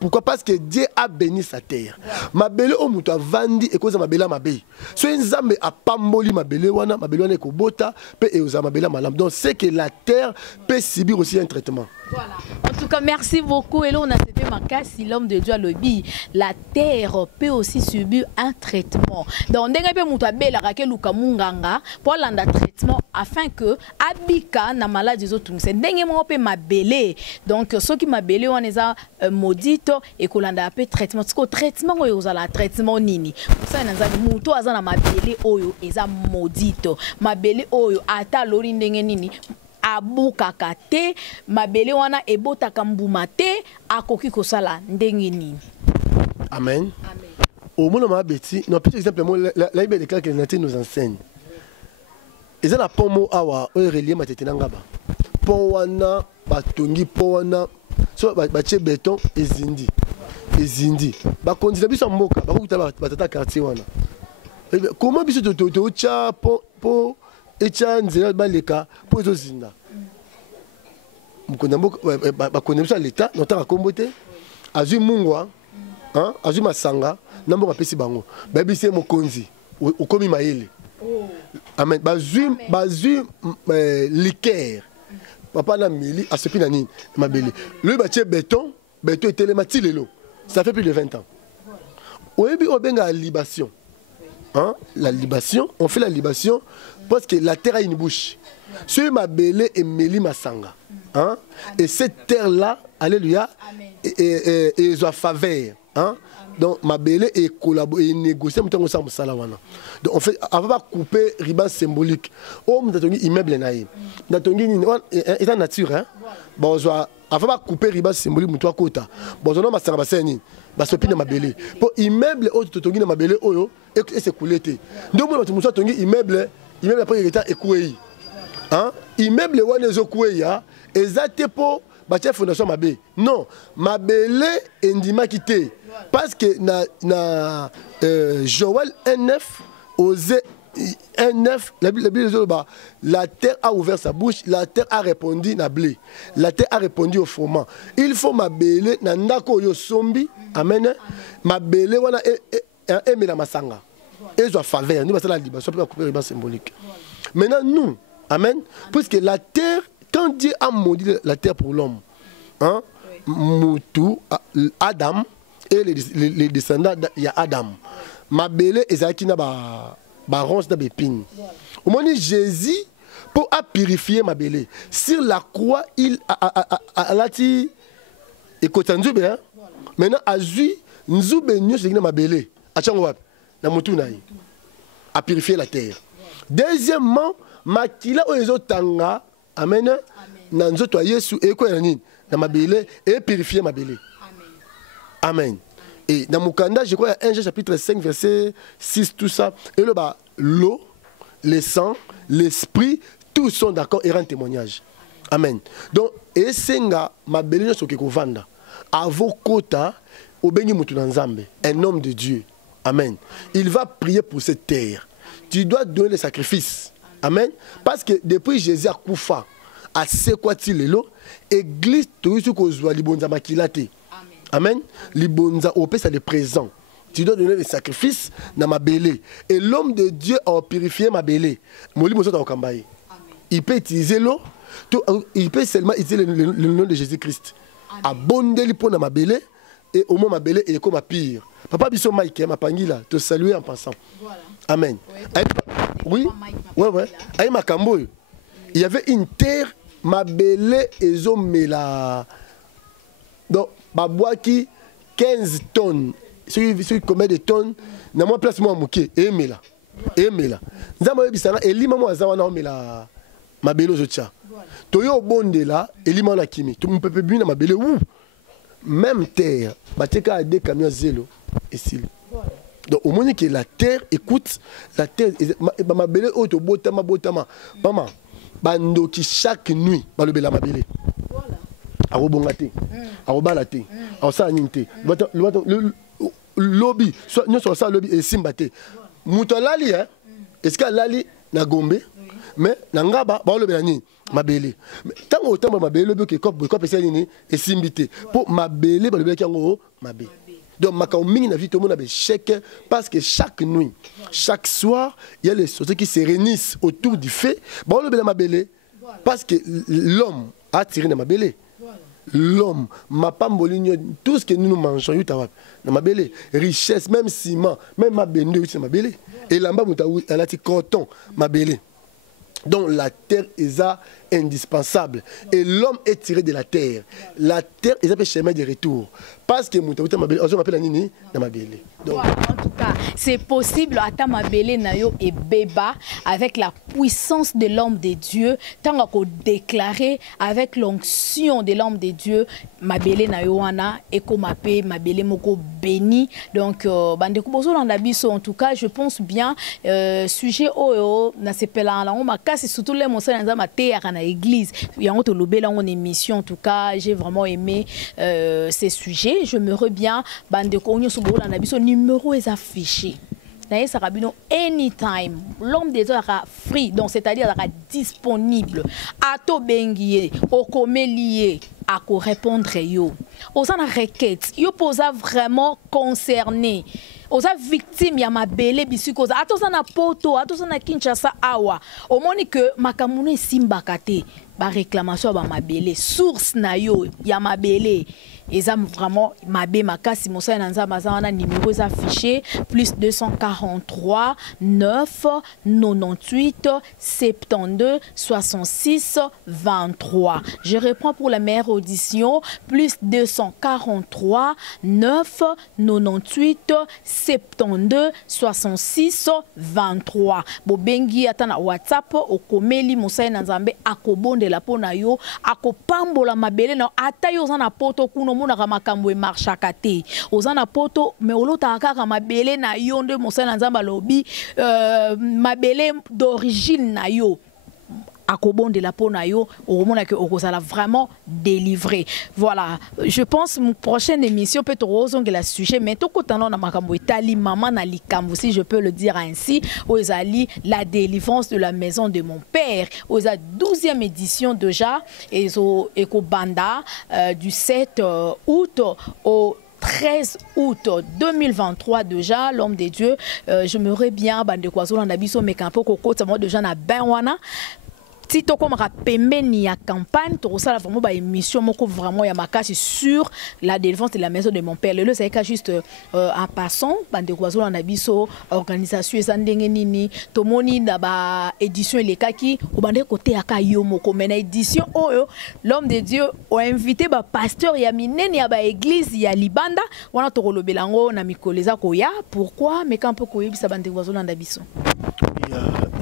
pourquoi? Parce que Dieu a béni sa terre. Ma belle au mouta vandi et cause ma belle ma belle. So nzambe a pamboli ma belle wana e kobota pe e oza ma belle malam. Donc c'est que la terre peut subir aussi un traitement. Voilà. En tout cas, merci beaucoup. Et là, on a cité Makasi, l'homme de Dieu, le bi. La terre peut aussi subir un traitement. Donc, on a belle pour l'anda traitement afin que abika na maladie des autres. C'est ma belle. Donc, ceux qui m'a belle, on est maudito et qu'on a appelé traitement. Parce que traitement, on a traitement nini. Pour ça, on a mouto azana ma belle oyo eza maudito. Ma belle oyo ata lori ndenge nini. abukaka te mabele wana ebotaka mbuma te akoki kosala ndenge nini. Amen. Au moment où Betty, non petit exemple la Bible déclare que la nature nous enseigne. Et ça la pomo awa o relier matete nangaba. Pon wana batongi pon wana so ba che béton ezindi. Ezindi. Ba kondisa biso mboka, ba kuta batata quartier wana. Comment biso to cha po echa nzela baleka po zo zinda. Mkonda mboka ba kondisa l'état notaka kombote. Azui mungwa, hein, azui masanga. Nambo kapesi bango babisi mokonzi okomi maele. Amen. Bazui liqueur papa na mili asopi na nini mabele lui batie béton était le matilelo ça fait plus de 20 ans. Oyebi obenga libation, hein, la libation, on fait la libation parce que la terre a une bouche. Sur mabele et meli masanga, hein, et cette terre là, alléluia, et ils ont faveur, hein. Donc ma belle est collaborer et négocier en temps ensemble salawana. Donc on fait avant pas couper ruban symbolique. Oh m'attendons immeuble naïe. M'attendons est en nature hein. Bon avant pas couper ruban symbolique muto kota. Bon on ma sanga baseni. Ba sopine ma belle. Pour immeuble oh totongi na ma belle oyo et c'est couleté. Donc moi muto tongi immeuble après il est écoué. Hein? Immeuble wana zo coué ya ezate po ba chef fondation mabe. Non, ma belle endima quitté. Parce que Joël 1:9 osé 1:9 la Bible dit la terre a ouvert sa bouche, la terre a répondu na blé, la terre a répondu au froment. Il faut ma belle na ndako yo sombi, amen. Ma belle wana et la masanga. Et zo faveur, nous va la libération pour couper le symbolique. Maintenant nous, amen, puisque la terre quand Dieu a maudit la terre pour l'homme, hein, Moutou, Adam et les descendants, il y a Adam. Ma belle et Zaki na ba ronce na bépine. Au moment où Jésus pour purifier ma belle, sur la croix il a dit et kotanzube hein. Maintenant azu nzube nyo c'est ma belle. Achango wapi na mutu na a purifier la terre. Deuxièmement, makila oyezo tanga amen na nzoto Yesu e ko nini na ma belle et purifier ma belle. Amen. Et dans Mukanda, je crois, 1 Jean chapitre 5, verset 6, tout ça, et l'eau, le sang, l'esprit, tous sont d'accord et rendent témoignage. Amen. Donc, et senga, ma belle sur que vanda, avokota, obeni mutunanzambe, un homme de Dieu. Amen. Il va prier pour cette terre. Tu dois donner le sacrifice. Amen. Parce que depuis Jésus a koufa, à sekwati lelo, église, tout ce qu'on voit, libonza makilate. Amen. Libonza opé c'est le présent. Tu dois donner des sacrifices dans ma belle. Et l'homme de Dieu a purifié ma belle. Il peut utiliser l'eau. Il peut seulement utiliser le nom de Jésus-Christ. Abonder pour ma belle. Et au moins ma belle est comme ma pire. Papa Bissot Mike, ma pangila, te saluer en passant. Amen. Oui. Ouais. Aïe ma camboy. Il y avait une terre, ma belle et zomela. Donc, babouaki 15 tonnes. Celui qui commet des tonnes, n'a moins place moi mouké. Et là. Nzama bisana elima mo azawana omela mabelo zotia. Toyo bonde là, elima na kimi. Tu peux bien na mabele ou même terre, bateka a des camions zélo et s'il. Donc au moment que la terre écoute, la terre mabele auto botama. Maman, bando qui chaque nuit ba le bela mabele. Arobongate, arobalate, arosaninte, lobby, soit nous sur ça lobby et simbate. Moutolali, hein, est-ce qu'elle lali na gombe, mais nangaba, ba le belani, ma belle. Tant autant ma belle, le que cop et nini et simbité. Pour ma belle, ba le belaki en ma belle. Donc ma kauming na vie tout le monde a chèque parce que chaque nuit, chaque soir, il y a les sociétés qui se réunissent autour du fait. Ba le belama belle, parce que l'homme a tiré de ma belle. L'homme, ma pamboline, tout ce que nous mangeons, ma belle, richesse, même ciment, même ma belle, ma belle. Et là-bas, elle a dit coton, ma belle. Donc la terre est indispensable. Et l'homme est tiré de la terre. La terre est un chemin de retour. Parce que on m'appelle Nini dans ma belle. En tout cas, c'est possible à Tamabele Nayo et Beba avec la puissance de l'homme de Dieu, tant qu'on déclaré avec l'onction de l'homme de Dieu, Mabele Nayo wana et comme appelle Mabele Moko béni. Donc, bande kubozo landabiso en tout cas, je pense bien sujet oyo na sepela la on ma casse surtout les monseigneurs dans ma terre na église. Il y a honte lobé là en émission en tout cas, j'ai vraiment aimé ces sujets. Je me reviens bande ko onyo subo landabiso numéro est affiché. Anytime, l'homme des heures sera free, donc c'est-à-dire sera disponible. À to bengié, au comelier, à ko répondre yo. Aux en requête, yo posa vraiment concerné. Aux victimes ya mabele bisikoza. Ato sana poto, ato sana Kinshasa awa. Au moni que makamune simbakate. Ba réclamation ba mabele source na yo ya mabele. Et ça vraiment mabé makasi mosa nanza mazana numéro affiché plus 243 9 98 72 66 23. Je reprends pour la meilleure audition plus 243 9 98 72 66 23. Bobengi atana WhatsApp okomeli mosa nanzambe akobonde la pona yo akopambola mabele na atayo zana poto kuno mona makambo e marchakate ozana poto me olota kaka mabele na yo nde mosala nzamba lobi mabele d'origine na yo akobonde la peau na yo omona que okozala vraiment délivré. Voilà, je pense mon prochaine émission peut être la sujet mais to kotano na makambo etali maman na likambo si je peux le dire ainsi ozali la délivrance de la maison de mon père oza 12e édition déjà et eko banda du 7 août au 13 août 2023 déjà, l'homme de Dieu, je me bien bande kwazo na biso mekampo kokota mo déjà na ben wana. Si tu as pembeni ya campagne, tu as vraiment une émission vraiment ya makasi sur la défense de la maison de mon père. Le c'est juste en passant, bande kwazo na biso organisation ezandenge nini, tomoni na ba édition les kaki, au bande côté aka yo moko mena édition oyo, l'homme de Dieu a invité ba pasteur ya minene ya ba église ya Libanda, wana to lobelango na mikoleza koya. Pourquoi mais quand peut koyebisa bande kwazo na biso?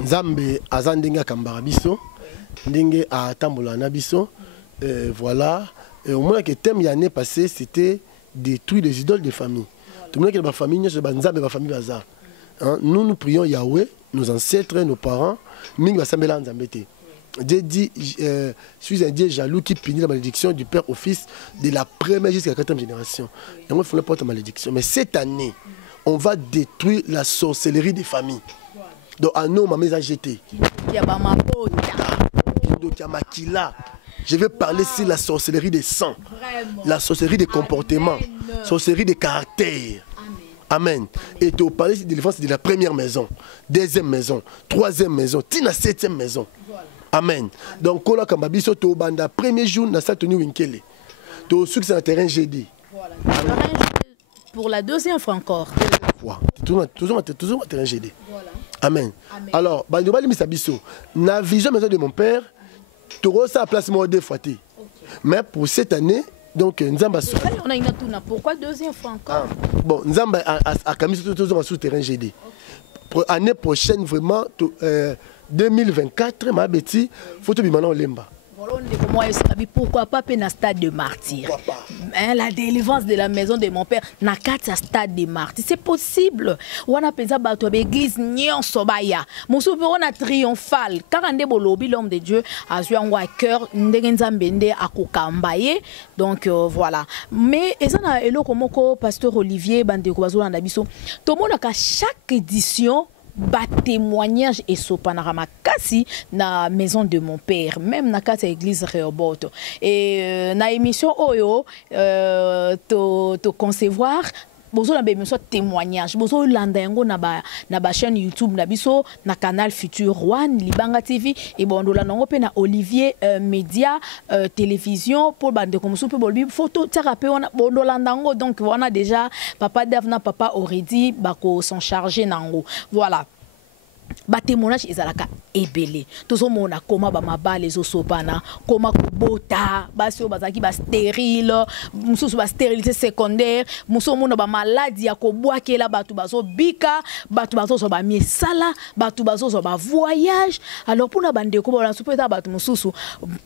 Nzambe azandenga kambara biso. Ndenge à Tambola Nabiso, voilà. Au moins que thème l'année passée, c'était détruire les idoles des familles. Tout le monde qui est ma famille, ma famille bazar. Nous prions Yahweh, nos ancêtres, nos parents, Ming va s'embêter en Zambété. Dieu dit, je suis un Dieu jaloux qui punit la malédiction du père au fils de la première jusqu'à la 4e génération. Et moi, il faut la porter malédiction. Mais cette année, on va détruire la sorcellerie des familles. Donc, à nous, ma maison a jeté. Je vais parler sur la sorcellerie des sangs, la sorcellerie des comportements, la sorcellerie des caractères. Amen. Et tu parler de délivrance de la première maison, deuxième maison, troisième maison, la 7e maison. Amen. Donc, quand on a biso to banda premier jour na sa tenu winkele. To succès na terrain GD. Voilà. Pour la deuxième fois encore. Toujours na terrain GD. Voilà. Amen. Amen. Alors, bando bali misabiso. Na vision maison de mon père, tu reçois place moi 2 fois. Okay. Mais pour cette année, donc Nzamba on a une tourna. Pourquoi deuxième fois encore? Bon, Nzamba a camisé toujours sur terrain GD. Pour l'année prochaine vraiment 2024 ma bêtise, faut tout bimana olemba. Pourquoi pas un stade de martyr? La délivrance de la maison de mon père n'a qu'à stade de martyr. C'est possible. On a pensé à l'église Nyon Sobaya. Mon souvenir on a triomphal. Car on est l'homme de Dieu a joué en cœur ndengenzambende à Kokambaye. Donc voilà. Mais et ça na elo komoko pasteur Olivier Bandeko bazo na biso. Tout le monde a chaque édition ba témoignage et sopanarama kasi na maison de mon père même na kata église Rehoboth et na émission oyo to concevoir bozo na bemission témoignage bozo landa yango na ba chaîne YouTube na biso na canal Futur One Libanga TV et bondola nango pe na Olivier Média télévision pour bande comme soupe bolbi photo thérapie on bondola nango donc on a déjà papa Davna papa Oredi bako s'en charger nango voilà. ba témoignage ezalaka ebele tozo mona koma ba mabale zo sopana koma kubota basi bazaki ba stérile mususu ba stérilité secondaire mususu mona ba maladie ya kobwakela batu bazo bika batu bazo so ba misala batu bazo so ba voyage alors pona bandeko ba supeta batu mususu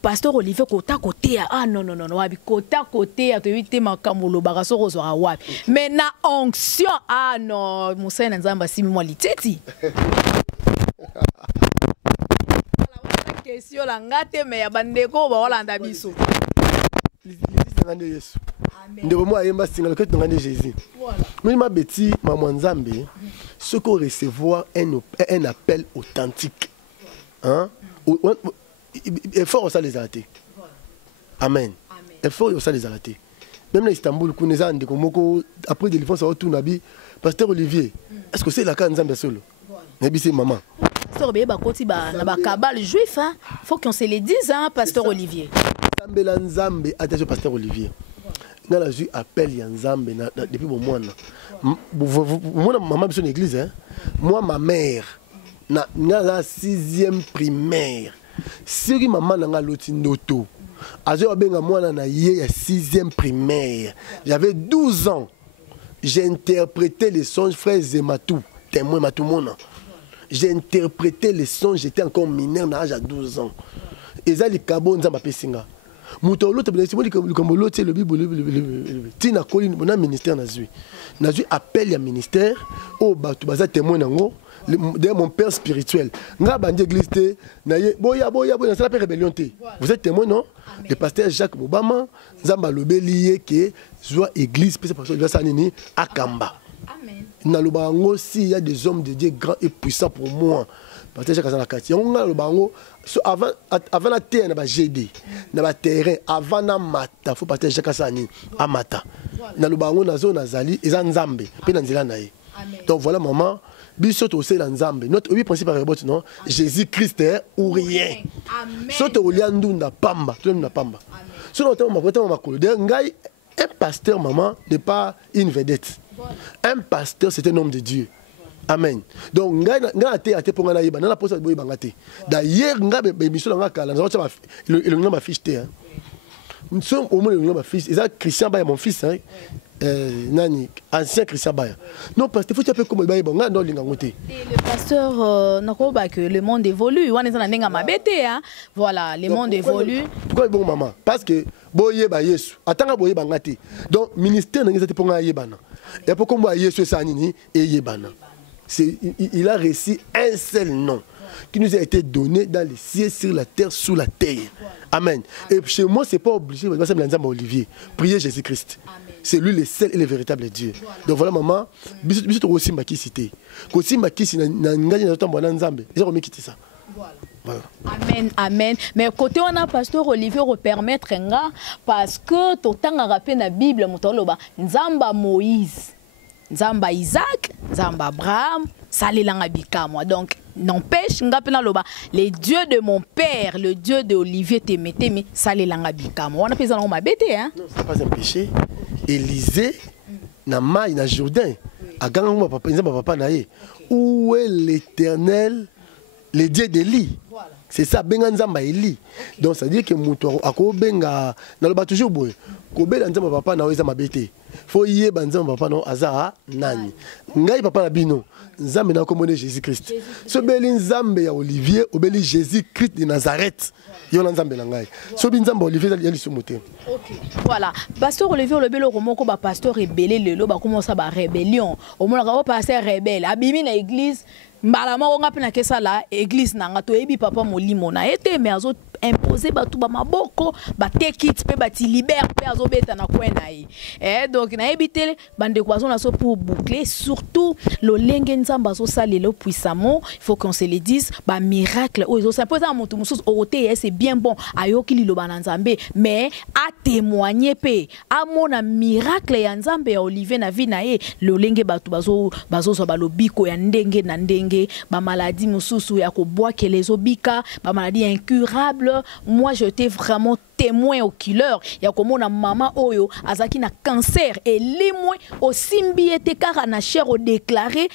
pasteur Olivier kota côté non wabi kota côté to éviter makamolo baraso rozo wapi mais na onction non musena nzamba simi moi liteti question la ngate me ya bandeko ba olanda biso Yesu ndeko mo ayemba singa le ngande Jésus voilà mais ma beti maman Nzambe ce qu'on recevoir un appel authentique hein effort ça les arrêter amen effort ça les arrêter même à Istanbul kuneza ndeko moko après délivrance au tout nabi pasteur Olivier est-ce que c'est la kan Nzambe solo nabi c'est maman pasteur Beba koti ba na ba kabal juif hein faut qu'on se le dise hein pasteur Olivier Nzambe attention pasteur Olivier na la ju appel ya Nzambe depuis bon mois moi maman biso l'église hein moi ma mère na la 6e primaire si maman na loti ndoto azo benga mwana na ye ya 6e primaire j'avais 12 ans j'ai interprété les songes frère Zematou témoin Matumona. J'ai interprété les sons, j'étais encore mineur à 12 ans. Et ça, les cabos, nous avons fait ça. Mouton l'autre, le Bible, Tina Colin, on a ministère nazui. Nazui appelle le ministère, oh bah tu vas témoin nango. D'ailleurs mon père spirituel. Nga bandi église te, naye boya, ça s'appelle rébellion te. Vous êtes témoin non? Le pasteur Jacques Obama, Zamba Lobelié qui soit église, puis c'est parce que il va s'anini à Kamba. Dans le bango aussi il y a des hommes de Dieu grands et puissants pour moi parce que j'ai casé la quartier on a le bango avant la terre na ba GD na ba terrain avant na mata faut partager chaque sani à mata dans le bango na zone azali eza Nzambe pe na nzela na ye donc voilà maman biso to c'est la Nzambe notre principal rebot non Jésus Christ ou rien soto oliandunda pamba tout na pamba soto on ma makolo de ngai un pasteur maman n'est pas une vedette. Un pasteur, c'est un homme de Dieu. Amen. Donc, d'ailleurs, ma fiche. Nous sommes au moins le fils. Et Christian Baya, mon fils, Nani, ancien Christian Baya. Non, parce que faut que comme Baya, non, le pasteur, n'a que le monde évolue. Voilà, le monde évolue. Pourquoi bon maman? Parce que boye ba Yesu. Atanga boye bangati. Donc, ministère n'a pas pour yebana. Et pourquoi moi Yesu sanini et yebana? Il a reçu un seul nom qui nous a été donné dans les cieux, sur la terre, sous la terre. Amen. Et chez moi, ce n'est pas obligé. Olivier. Priez Jésus-Christ. C'est lui le seul et le véritable Dieu. Donc voilà, maman. Bisous aussi ma qui cité. Aussi ma qui cité. Voilà. Amen, amen. Mais côté on a pasteur Olivier repermettre parce que tout temps à rappeler la Bible, Nzamba Moïse, Nzamba Isaac, Nzamba Abraham, Salilanga Bikamo. Donc n'empêche les dieux de mon père, le Dieu de Olivier Temeteme, Salilanga Bikamo. On a fait ça dans ma bête hein. Non, c'est pas un péché. Élisée na maï na Jourdain, a gagné papa, Nzamba papa naïe. Où est l'Éternel? Les dieux d'Élie. Voilà. C'est ça, benga nzamba Élie. Donc ça veut dire que muto ako benga na loba toujours boy. Ko bela nzamba papa na weza mabete. Faut yeba nzamba papa no azaa nani. Ngai papa na bino. Nzambe na komone Jésus Christ. So beli nzambe ya Olivier, obeli Jésus Christ de Nazareth. Yona nzambe na ngai. So bi nzamba Olivier ya lisomote. OK. Voilà. Pasteur Olivier le belo romoko ba pasteur rebelle lelo ba commence ba rébellion. Au moins ka pasteur rebelle abimi na église. Malama on a pena que ça là église nanga to ebi papa molimo na été mais azo imposer batu ba maboko ba take it pe ba ti libère pe azo beta na kwena yi donc na ebitele bande kwazo na so pour boucler surtout le lenge nzamba so salelo puissamment il faut qu'on se le dise ba miracle o ça peut être mutu mususu oté c'est bien bon ayoki lilo bananzambe mais a témoigner pe a mona miracle ya nzambe ya Olivier na vie na ye le lenge batu bazo so ba lobiko ya ndenge na ndenge ba maladie mususu ya ko boa ke les obika ba maladie incurable moi j'étais vraiment témoin au killer. Il y a comme on maman oyo azaki na cancer et les moins au simbi était car na chair au déclaré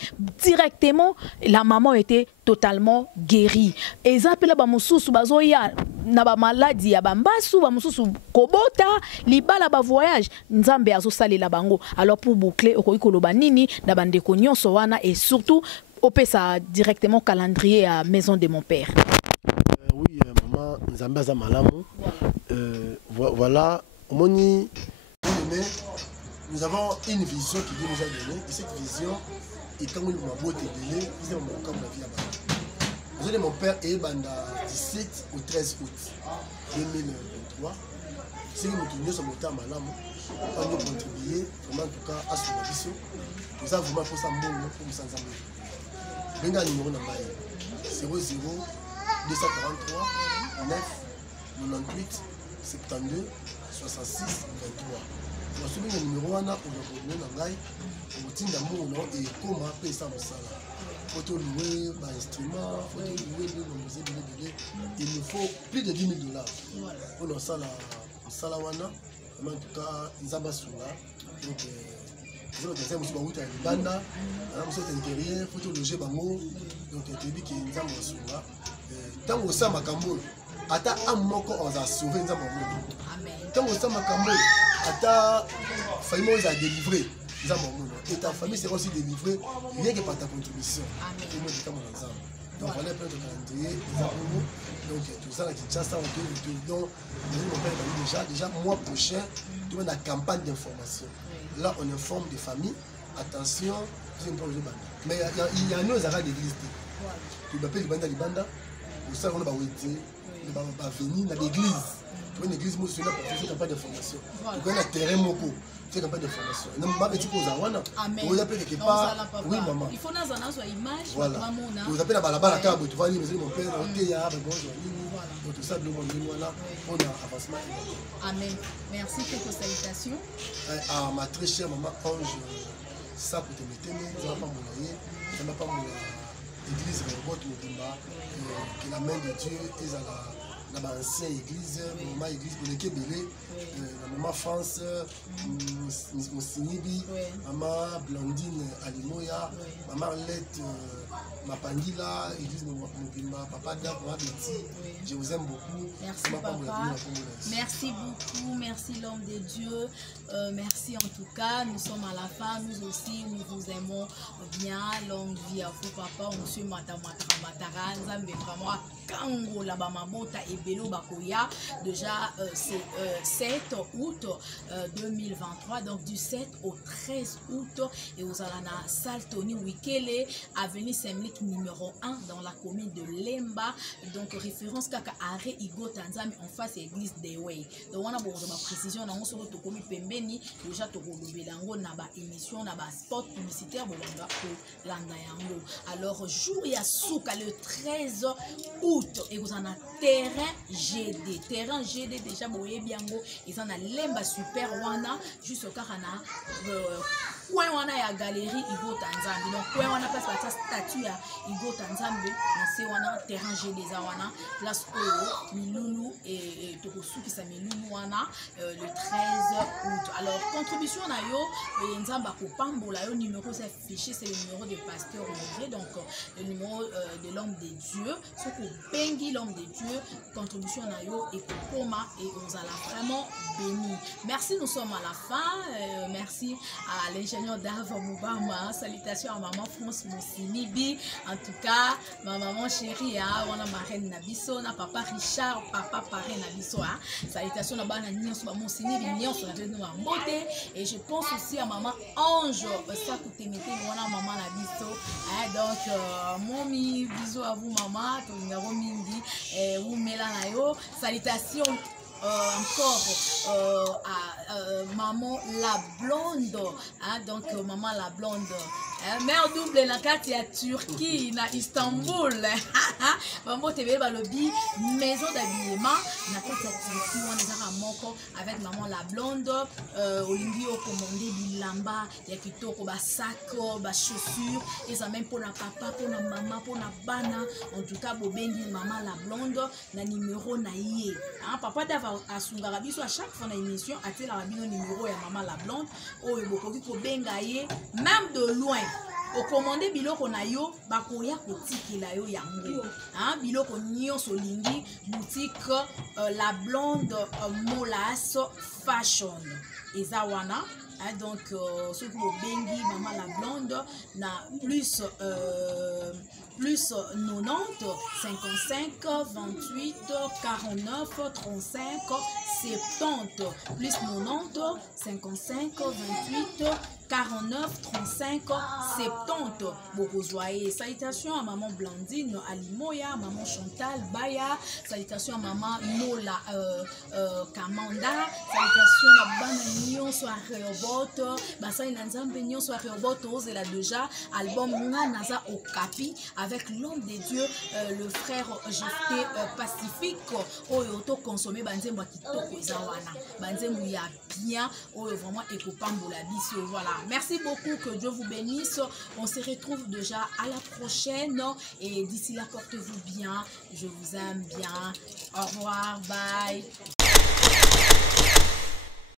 directement la maman était totalement guérie. Et ça appelle ba mususu bazoya na ba maladie ya bambasu ba mususu kobota libala ba voyage nzambe azo salela bango. Alors pour boucler okoki koloba nini na bandeko nyonso wana et surtout opesa directement calendrier à maison de mon père. Oui, maman nzambe aza malamu. Voilà, nous avons une vision qui Dieu nous a donnée et cette vision est comme une beauté de lait, c'est mon comme la vie à Banda. Mon père est Banda 17 au 13 août 2023. Si nous tournons sur mon temps malamu, on nous contribuer vraiment en tout cas à ce mission. Nous avons vraiment fait ça pour nous sans amis. Venga numéro n'ambaye 00 243 9 98 72 66 23. Je suis le numéro 1 pour le Nangai, pour le d'amour et comment appeler ça Moussala. Il faut louer un instrument, il faut louer il nous faut plus de 10 000 $. Pour nous, ça, la Salawana, en tout cas, ils ont bassoula. Donc, vous avez des gens qui ont banda, vous êtes intérieur, il faut loger bango. Donc, il y a des gens qui ont bassoula. Tant que ça, ma cambo. Ata amoko oza sauver nzambo mono. Amen. Tango ça makambo ata famille oza délivrer nzambo mono. Et ta famille sera aussi délivrée rien que par ta contribution. Amen. Tout le monde est comme nzambo. Donc voilà plein de calendrier nzambo. Donc tout ça là qui tient ça en tout donc mon père déjà mois prochain tout le monde a campagne d'information. Là on informe des familles attention, c'est un projet banda. Mais il y a nos arrêts d'église. Tu m'appelles Libanda pour ça on va waiting. Va venir dans l'église. Pour une église, moi je suis là pour faire campagne d'information. Pour un terrain moko, faire campagne d'information. Non, pas petit pour Zawana. Vous appelez quelque part. Oui, maman. Il faut dans une image. Voilà. Vous appelez la balabala cabo. Tu vas aller, mon père, on est là, donc tout ça, nous voilà, on a avancement. Amen. Merci pour vos salutations. À ma très chère maman Ange, ça pour te mettre, ça va pas mouiller, ça va pas mouiller. L'église Robot Mobimba, que la main de Dieu est à la ancienne église, maman église pour les Kébélé, la maman France, Moussinibi, maman Blandine Alimoya, maman Lette Mapangila, église Mobimba, papa Dak, maman Betty, je vous aime beaucoup. Merci papa, merci beaucoup, merci l'homme de Dieu, merci en tout cas, nous sommes à la fin, nous aussi, nous vous aimons bien, longue vie à vous papa, monsieur Matara, Nzambe vraiment Kango la Bamabota et Belo Bakoya, déjà c'est 7 août 2023, donc du 7 au 13 août, et aux Alana Saltoni Wikele, avenue Semlik numéro 1 dans la commune de Lemba, donc référence Kaka Are Igo Tanzami en face église de Way. Donc on a besoin de précision, on se retrouve comme Pembeni, déjà to Belango naba émission naba spot publicitaire bolanga pour landa yango. Alors jour ya souka le 13 août et vous en a terrain GD déjà boye biango ils en a lemba super wana juste au carana coin wana ya galerie Igo Tanzambi donc coin wana place pa statue ya Igo Tanzambi na se wana terrain GD za wana place o milulu et tokosuki sa milulu wana le 13 août. Alors contribution na yo nzamba ko pambola yo numéro c'est affiché, c'est le numéro de pasteur André, donc le numéro de l'homme de Dieu, ce que bengi l'homme de Dieu, contribution na yo et koma et on a vraiment béni. Merci, nous sommes à la fin. Merci à l'ingénieur Dave Moubama, salutations à maman France Moussinibi, en tout cas ma maman chérie, on a ma reine Nabiso, na papa Richard, papa parrain Nabiso, salutations à bana Nyonso Moussinibi, Nyonso avec nous en beauté, et je pense aussi à maman Ange, ça coûte mité, on a maman Nabiso, donc momi, bisous à vous maman, Tongaro Mingi, ou Melanayo, salutations encore à maman la blonde, donc maman la blonde Mère double na kati ya Turquie, na Istanbul. Maman te ba lobby maison d'habillement na kati ya Turquie on est à moko avec maman la blonde olingi o commander bilamba ya kitoko ba sac ba chaussures et ça même pour la papa pour la maman pour la bana en tout cas bobengi maman la blonde na numéro na yé hein papa dava asungara biso à chaque fois na émission atela rabino numéro ya maman la blonde o bokoki ko benga yé même de loin. Au commandé biloko na yo bakoya kotikela yo yango hein biloko nyonso lingi boutique la blonde Molas fashion ezawana hein, donc ce que vous bengi maman la blonde na plus 90 55 28 49 35 70 plus 90 55 28 49 35 70. Beaucoup joyeux. Salutations à maman Blandine Alimoya, maman Chantal Baya, salutations à maman Nola Kamanda, salutations à Bananion soit Reobot, Basa Inanzambe Nion soit Reobot, et là déjà album Naza Okapi avec l'homme des dieux, le frère Jeté Pacifique, Oyoto consommé Banzemba Kitoko Zawana, Banzembu ya bien, Oyo vraiment Ekopambola Bisio, voilà. Merci beaucoup, que Dieu vous bénisse. On se retrouve déjà à la prochaine. Et d'ici là, portez-vous bien. Je vous aime bien. Au revoir. Bye.